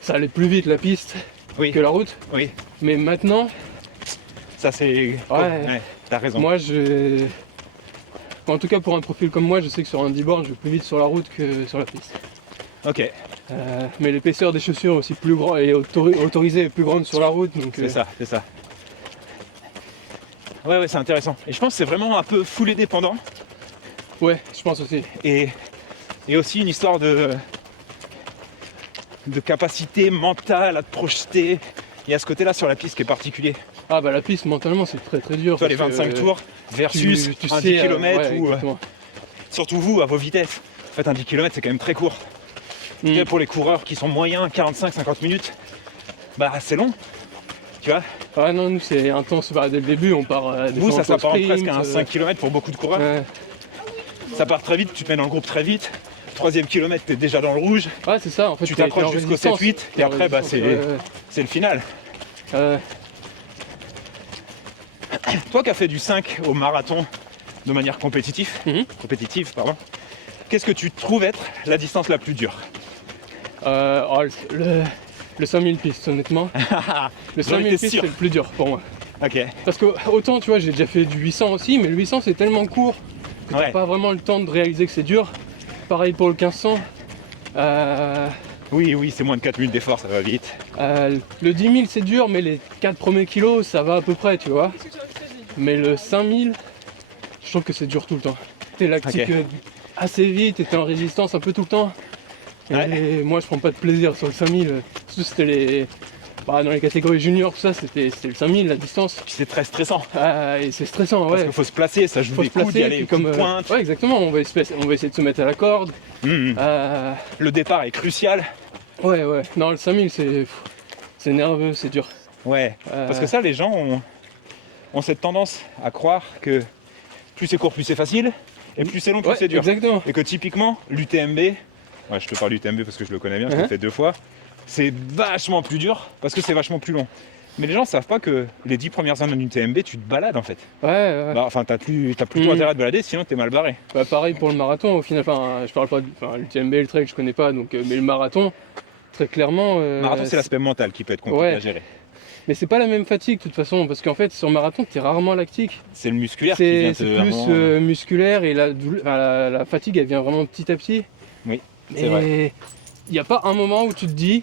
ça allait plus vite la piste Oui, que la route. oui. Mais maintenant, Ça, c'est... Ouais. T'as raison. moi, en tout cas, pour un profil comme moi, je sais que sur un 10 bornes, je vais plus vite sur la route que sur la piste. Ok, Mais l'épaisseur des chaussures est aussi plus grande et autorisée est plus grande sur la route. Donc, c'est ça, c'est ça. Ouais, c'est intéressant. Et je pense que c'est vraiment un peu foulé dépendant. Ouais, je pense aussi. Et aussi une histoire de capacité mentale à te projeter. Il y a ce côté-là sur la piste qui est particulier. Ah bah la piste, mentalement, c'est très très dur. Toi, les parce 25 que, tours versus tu un sais, 10 km ouais, ou... exactement. surtout vous, à vos vitesses. En fait, un 10 km, c'est quand même très court. Mm. Et pour les coureurs qui sont moyens, 45-50 minutes, bah c'est long. Tu vois, Ah non, nous c'est intense. Bah, dès le début, on part. vous, ça s'apparente sprint, presque à un 5 km pour beaucoup de coureurs. Ouais. Ça part très vite, tu te mets dans le groupe très vite. Troisième kilomètre, t'es déjà dans le rouge. Ouais, c'est ça. En fait, Tu t'es en t'accroches jusqu'au résistance. 7-8 T'es et en après, bah, résistance, c'est le final. ouais. Toi qui as fait du 5 au marathon de manière compétitive, Mhm. qu'est-ce que tu trouves être la distance la plus dure? Le 5000 pistes, honnêtement. Le J'en 5000 étais pistes, sûr. c'est le plus dur pour moi. Ok, Parce que autant, tu vois, j'ai déjà fait du 800 aussi, mais le 800 c'est tellement court que t'as ouais. pas vraiment le temps de réaliser que c'est dur. Pareil pour le 1500. Oui, c'est moins de 4 minutes d'effort, ça va vite. Le 10 000 c'est dur, mais les 4 premiers kilos ça va à peu près, tu vois. Mais le 5000, je trouve que c'est dur tout le temps. T'es lactique Ok. assez vite et t'es en résistance un peu tout le temps. Et Ouais. moi je prends pas de plaisir sur le 5000. Surtout c'était les. Bah, dans les catégories juniors, tout ça, c'était le 5000 la distance. Puis c'est très stressant. Et c'est stressant, Parce ouais. qu'il faut se placer, ça joue Faut des se coudes, placer, il y a puis les coups de pointe. ouais, exactement, on va essayer de se mettre à la corde. Mhm. Euh, Le départ est crucial. ouais. Non, le 5000, c'est nerveux, c'est dur. Ouais, parce que ça, les gens ont cette tendance à croire que plus c'est court, plus c'est facile, et plus c'est long, plus Ouais, c'est dur. exactement. Et que typiquement, l'UTMB, ouais, je te parle d'UTMB parce que je le connais bien, je l'ai fait 2 fois, c'est vachement plus dur parce que c'est vachement plus long. Mais les gens savent pas que les 10 premières années d'un UTMB, tu te balades en fait. Ouais. Bah, enfin, t'as plutôt Mhm. intérêt à te balader, sinon t'es mal barré. Bah, pareil pour le marathon, au final, enfin, je parle pas l'UTMB, le trail, je connais pas, donc, mais le marathon, très clairement. Le marathon, c'est l'aspect mental qui peut être compliqué Ouais. à gérer. Mais c'est pas la même fatigue de toute façon, parce qu'en fait, sur le marathon, t'es rarement lactique. C'est le musculaire qui vient C'est te plus vraiment- musculaire et la fatigue, elle vient vraiment petit à petit. Oui, c'est vrai. Et il n'y a pas un moment où tu te dis,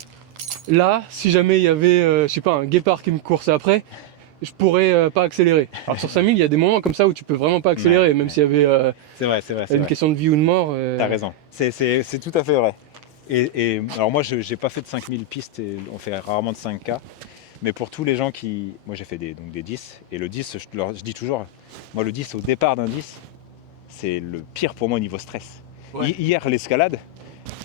là, si jamais il y avait, je sais pas, un guépard qui me coursait après, je pourrais pas accélérer. Alors sur 5000, il y a des moments comme ça où tu peux vraiment pas accélérer, même s'il y avait C'est vrai, c'est une vrai. question de vie ou de mort. T'as raison. C'est tout à fait vrai. Et alors moi, j'ai pas fait de 5000 pistes, et on fait rarement de 5K. Mais pour tous les gens qui... Moi, j'ai fait des 10. Et le 10, je dis toujours, moi, le 10, au départ d'un 10, c'est le pire pour moi au niveau stress. Ouais. Hier, l'escalade,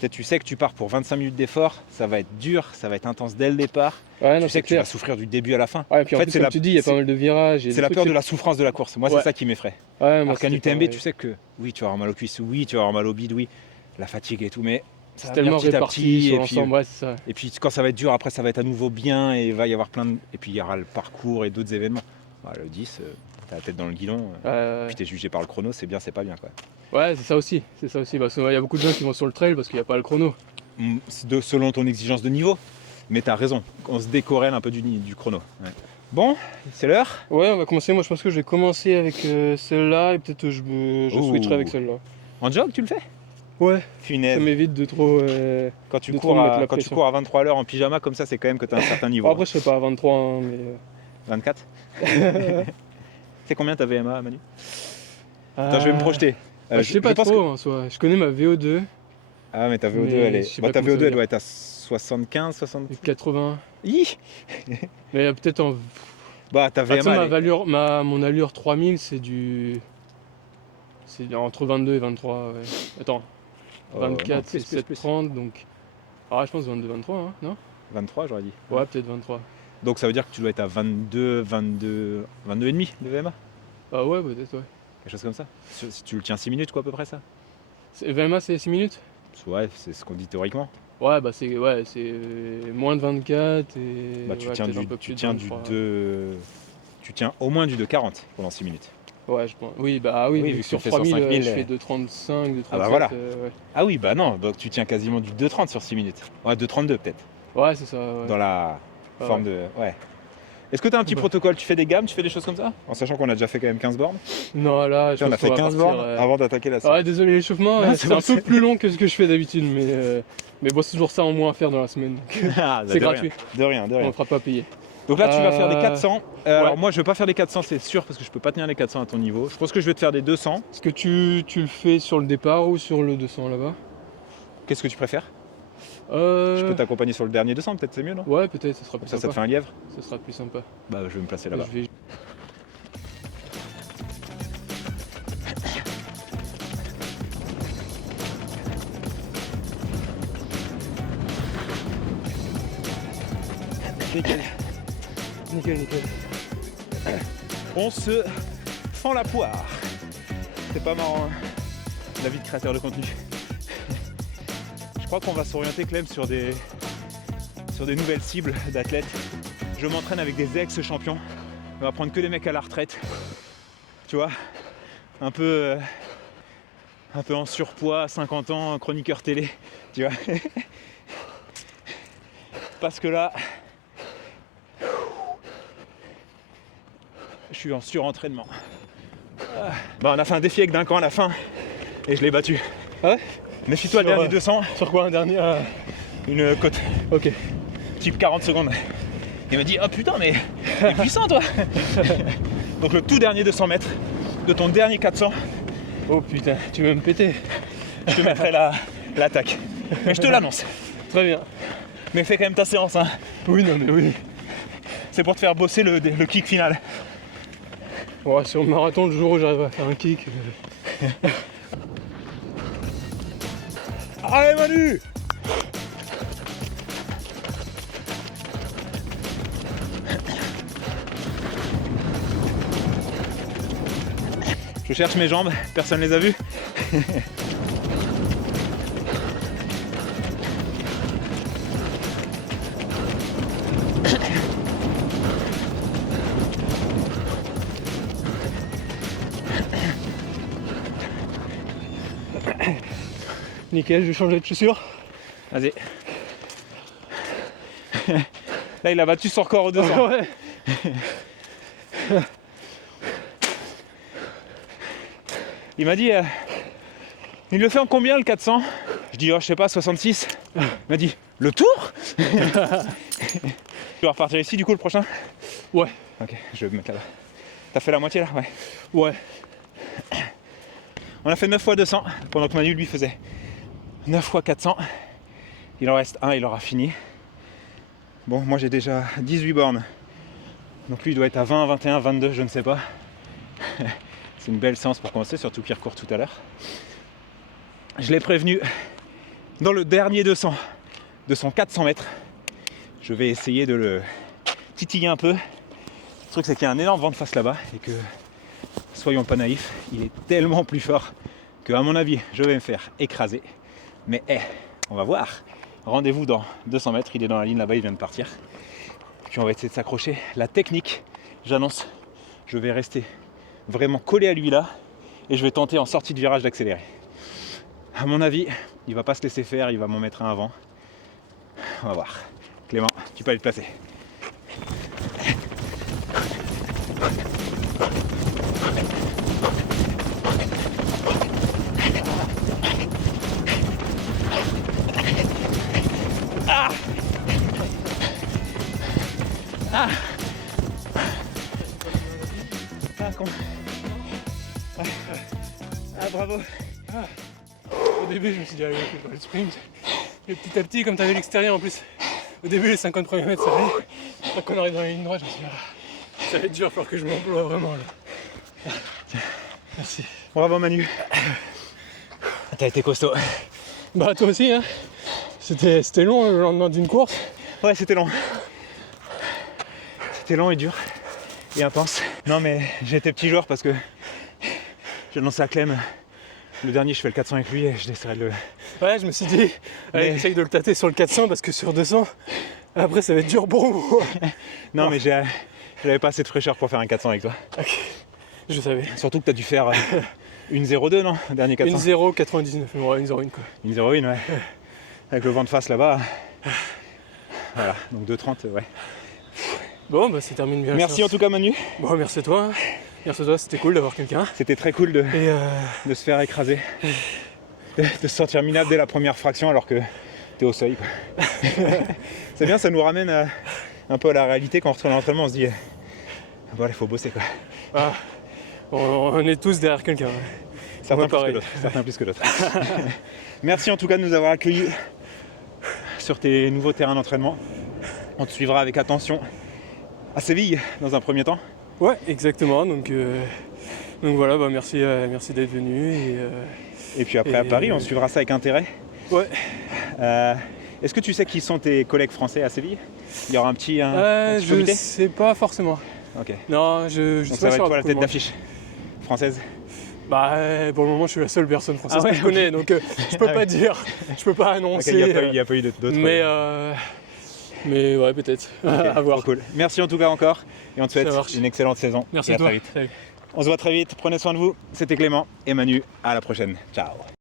peut-être tu sais que tu pars pour 25 minutes d'effort, ça va être dur, ça va être intense dès le départ. Ouais, non, Tu sais c'est que tu vas clair. souffrir du début à la fin. Ouais, et puis en, fait, plus, c'est comme la- tu dis, il y a pas c'est- mal de virages. C'est la peur de la souffrance de la course. Moi, Ouais. c'est ça qui m'effraie. Ouais, moi, Alors qu'un c'était UTMB, pareil. tu sais que oui, tu vas avoir mal aux cuisses, oui, tu vas avoir mal au bide, oui, la fatigue et tout, mais ça C'est va tellement venir petit à réparti petit, sur et puis, l'ensemble, ouais, c'est ça. et puis quand ça va être dur, après ça va être à nouveau bien et il va y avoir plein de... Et puis il y aura le parcours et d'autres événements. Le 10, t'as la tête dans le guidon, puis t'es jugé par le chrono, c'est bien, c'est pas bien quoi. Ouais, c'est ça aussi. Parce qu'il y a beaucoup de gens qui vont sur le trail parce qu'il n'y a pas le chrono. Selon ton exigence de niveau, mais t'as raison, on se décorrèle un peu du chrono. Ouais. Bon, c'est l'heure. Ouais, on va commencer. Moi, je pense que je vais commencer avec celle-là et peut-être je Oh. switcherai avec celle-là. En jog, tu le fais? Ouais, ça Funaise. m'évite de trop. Quand tu de cours trop me mettre à, la quand tu pression. cours à 23 à l'heure en pyjama comme ça, c'est quand même que t'as un certain niveau. Bon, après, je serai pas à 23, hein, mais. 24. C'est combien ta VMA, Manu? Attends, je vais me projeter. Je sais pas pense trop que- en soi. Je connais ma VO2, Ah, mais ta VO2, Mais elle je est. sais Bah, pas ta comment ça VO2, veut elle doit être à 75, 60. 80. Hi Mais peut-être en. Bah, ta Ah, tu sais, VMA. elle est- mon allure 3000, c'est du. C'est entre 22 et 23. Ouais. Attends, 24, non, c'est plus. 7,30, donc Ah, je pense 22-23, hein, non? 23, j'aurais dit. Ouais, peut-être 23. Donc ça veut dire que tu dois être à 22 et demi de VMA? Ah ouais, peut-être, ouais. Quelque chose comme ça. Si tu le tiens 6 minutes, quoi, à peu près ça? VMA, c'est 6 minutes? Ouais, c'est ce qu'on dit théoriquement. Ouais, bah c'est moins de 24 et Bah, tu ouais, tiens peut-être un du, peu tu plus de tiens du 23. 2... Tu tiens au moins du 2,40 pendant 6 minutes. Ouais, je pense. Oui, bah oui, Oui, vu vu que que sur tu le fais sur 3000, 5000, je fais 2,35, 2,37. Ah bah voilà. Ouais. Ah oui, bah non, donc tu tiens quasiment du 2,30 sur 6 minutes. Ouais, 2,32 peut-être, Ouais, c'est ça, ouais. dans la Ah forme de... Ouais. Est-ce que tu as un petit Bah. protocole? Tu fais des gammes, tu fais des choses comme ça? En sachant qu'on a déjà fait quand même 15 bornes. Non, là, je On a pense fait qu'on va 15 partir, bornes avant d'attaquer la série. Ouais, désolé, l'échauffement, Ah, c'est c'est un bon, peu plus long que ce que je fais d'habitude, mais bon, c'est toujours ça en moins à faire dans la semaine. Donc, Ah, c'est de gratuit. rien, de On rien. ne fera pas payer. Donc là, tu vas faire des Euh, 400. ouais. Alors moi, je vais pas faire les 400, c'est sûr, parce que je peux pas tenir les 400 à ton niveau. Je pense que je vais te faire des 200. Est-ce que tu le fais sur le départ ou sur le 200 là-bas? Qu'est-ce que tu préfères? Je peux euh... t'accompagner sur le dernier 200, peut-être c'est mieux, non? Ouais, peut-être, ça sera Comme plus ça te sympa. fait un lièvre? Ça sera plus sympa. Bah, je vais me placer là-bas. Je vais... Nickel. Nickel. On se fend la poire. C'est pas marrant, hein, la vie de créateur de contenu. Je crois qu'on va s'orienter, Clem, sur des nouvelles cibles d'athlètes. Je m'entraîne avec des ex-champions. On va prendre que des mecs à la retraite. Tu vois, un peu en surpoids, 50 ans, chroniqueur télé. Tu vois. Parce que là, je suis en surentraînement. Bah, on a fait un défi avec Duncan à la fin et je l'ai battu. Ah ouais? Méfie-toi, le Sur, dernier 200, Sur quoi un dernier une côte, Ok. type 40 secondes. Il m'a dit, oh putain, mais t'es puissant toi. Donc le tout dernier 200 mètres de ton dernier 400, Oh putain, tu veux me péter? je te mettrai l'attaque. Mais je te l'annonce. Très bien. Mais fais quand même ta séance, hein. Oui, non mais oui. C'est pour te faire bosser le kick final. Ouais, sur le marathon, le jour où j'arrive à faire un kick... Allez Manu! Je cherche mes jambes, personne les a vues. Nickel, je vais changer de chaussures. Vas-y. Là, il a battu son record au 200. Ouais. Il m'a dit, il le fait en combien le 400? Je dis, oh, je sais pas, 66. Il m'a dit, le tour? Tu vas repartir ici du coup le prochain? Ouais. Ok, je vais me mettre là-bas. T'as fait la moitié là? Ouais. Ouais. On a fait 9 fois 200, pendant que Manu lui faisait 9 fois 400. Il en reste un, il aura fini. Bon, moi j'ai déjà 18 bornes. Donc lui il doit être à 20, 21, 22, je ne sais pas. C'est une belle séance pour commencer, surtout qu'il recourt tout à l'heure. Je l'ai prévenu, dans le dernier 200, de son 400 mètres, je vais essayer de le titiller un peu. Le truc c'est qu'il y a un énorme vent de face là-bas et que, soyons pas naïfs, il est tellement plus fort que, à mon avis, je vais me faire écraser. Mais on va voir. Rendez-vous dans 200 mètres, il est dans la ligne là-bas, il vient de partir. Puis on va essayer de s'accrocher. La technique, j'annonce, je vais rester vraiment collé à lui là et je vais tenter en sortie de virage d'accélérer. À mon avis, il va pas se laisser faire, il va m'en mettre un avant. On va voir. Clément, tu peux aller te placer. Ah ah con. Ah bravo. Au début, je me suis dit, allez, on fait pas le sprint. Et petit à petit, comme tu avais l'extérieur en plus, au début, les 50 premiers mètres, ça allait. Quand on arrive dans la ligne droite, je me suis dit, ça va être dur, il va falloir que je m'emploie vraiment là. Bravo Manu. T'as été costaud. Bah, toi aussi, hein. C'était long le lendemain d'une course. Ouais, c'était long. C'était long et dur et intense. Non mais j'ai été petit joueur parce que j'ai annoncé à Clem le dernier, je fais le 400 avec lui et je laisserai le... Ouais, je me suis dit, allez, essaye de le tâter sur le 400 parce que sur 200, après ça va être dur pour vous. Non mais j'avais pas assez de fraîcheur pour faire un 400 avec toi. Ok, je savais. Surtout que t'as dû faire une 0,2 non, dernier 400. Une 0,99, ouais, une 0,1 quoi. Une 0,1 ouais. Avec le vent de face là-bas. Voilà, donc 2,30 ouais. Bon, bah ça termine bien. Merci en tout cas Manu. Bon, merci à toi. Merci à toi, c'était cool d'avoir quelqu'un. C'était très cool de se faire écraser. De se sentir minable dès la première fraction alors que t'es au seuil. Quoi. C'est bien, ça nous ramène un peu à la réalité quand on retourne à l'entraînement, on se dit bon, il faut bosser quoi. Ah, on est tous derrière quelqu'un. Certains plus que d'autres. Merci en tout cas de nous avoir accueillis sur tes nouveaux terrains d'entraînement. On te suivra avec attention à Séville dans un premier temps. Ouais, exactement. Donc voilà, bah merci d'être venu. Et puis après à Paris, on suivra ça avec intérêt. Ouais. Est-ce que tu sais qui sont tes collègues français à Séville? Il y aura un petit je sais pas forcément. Ok. Non, je donc sais ça pas va sur être toi la tête d'affiche française? Bah pour le moment je suis la seule personne française Ah ouais, que je connais, donc je peux pas dire, je peux pas annoncer. Il n'y a pas eu d'autres. Mais ouais, peut-être. Okay, à voir. Cool. Merci en tout cas encore et on te souhaite une excellente saison. Merci et à toi. Très vite. Salut. On se voit très vite, prenez soin de vous. C'était Clément et Manu, à la prochaine. Ciao.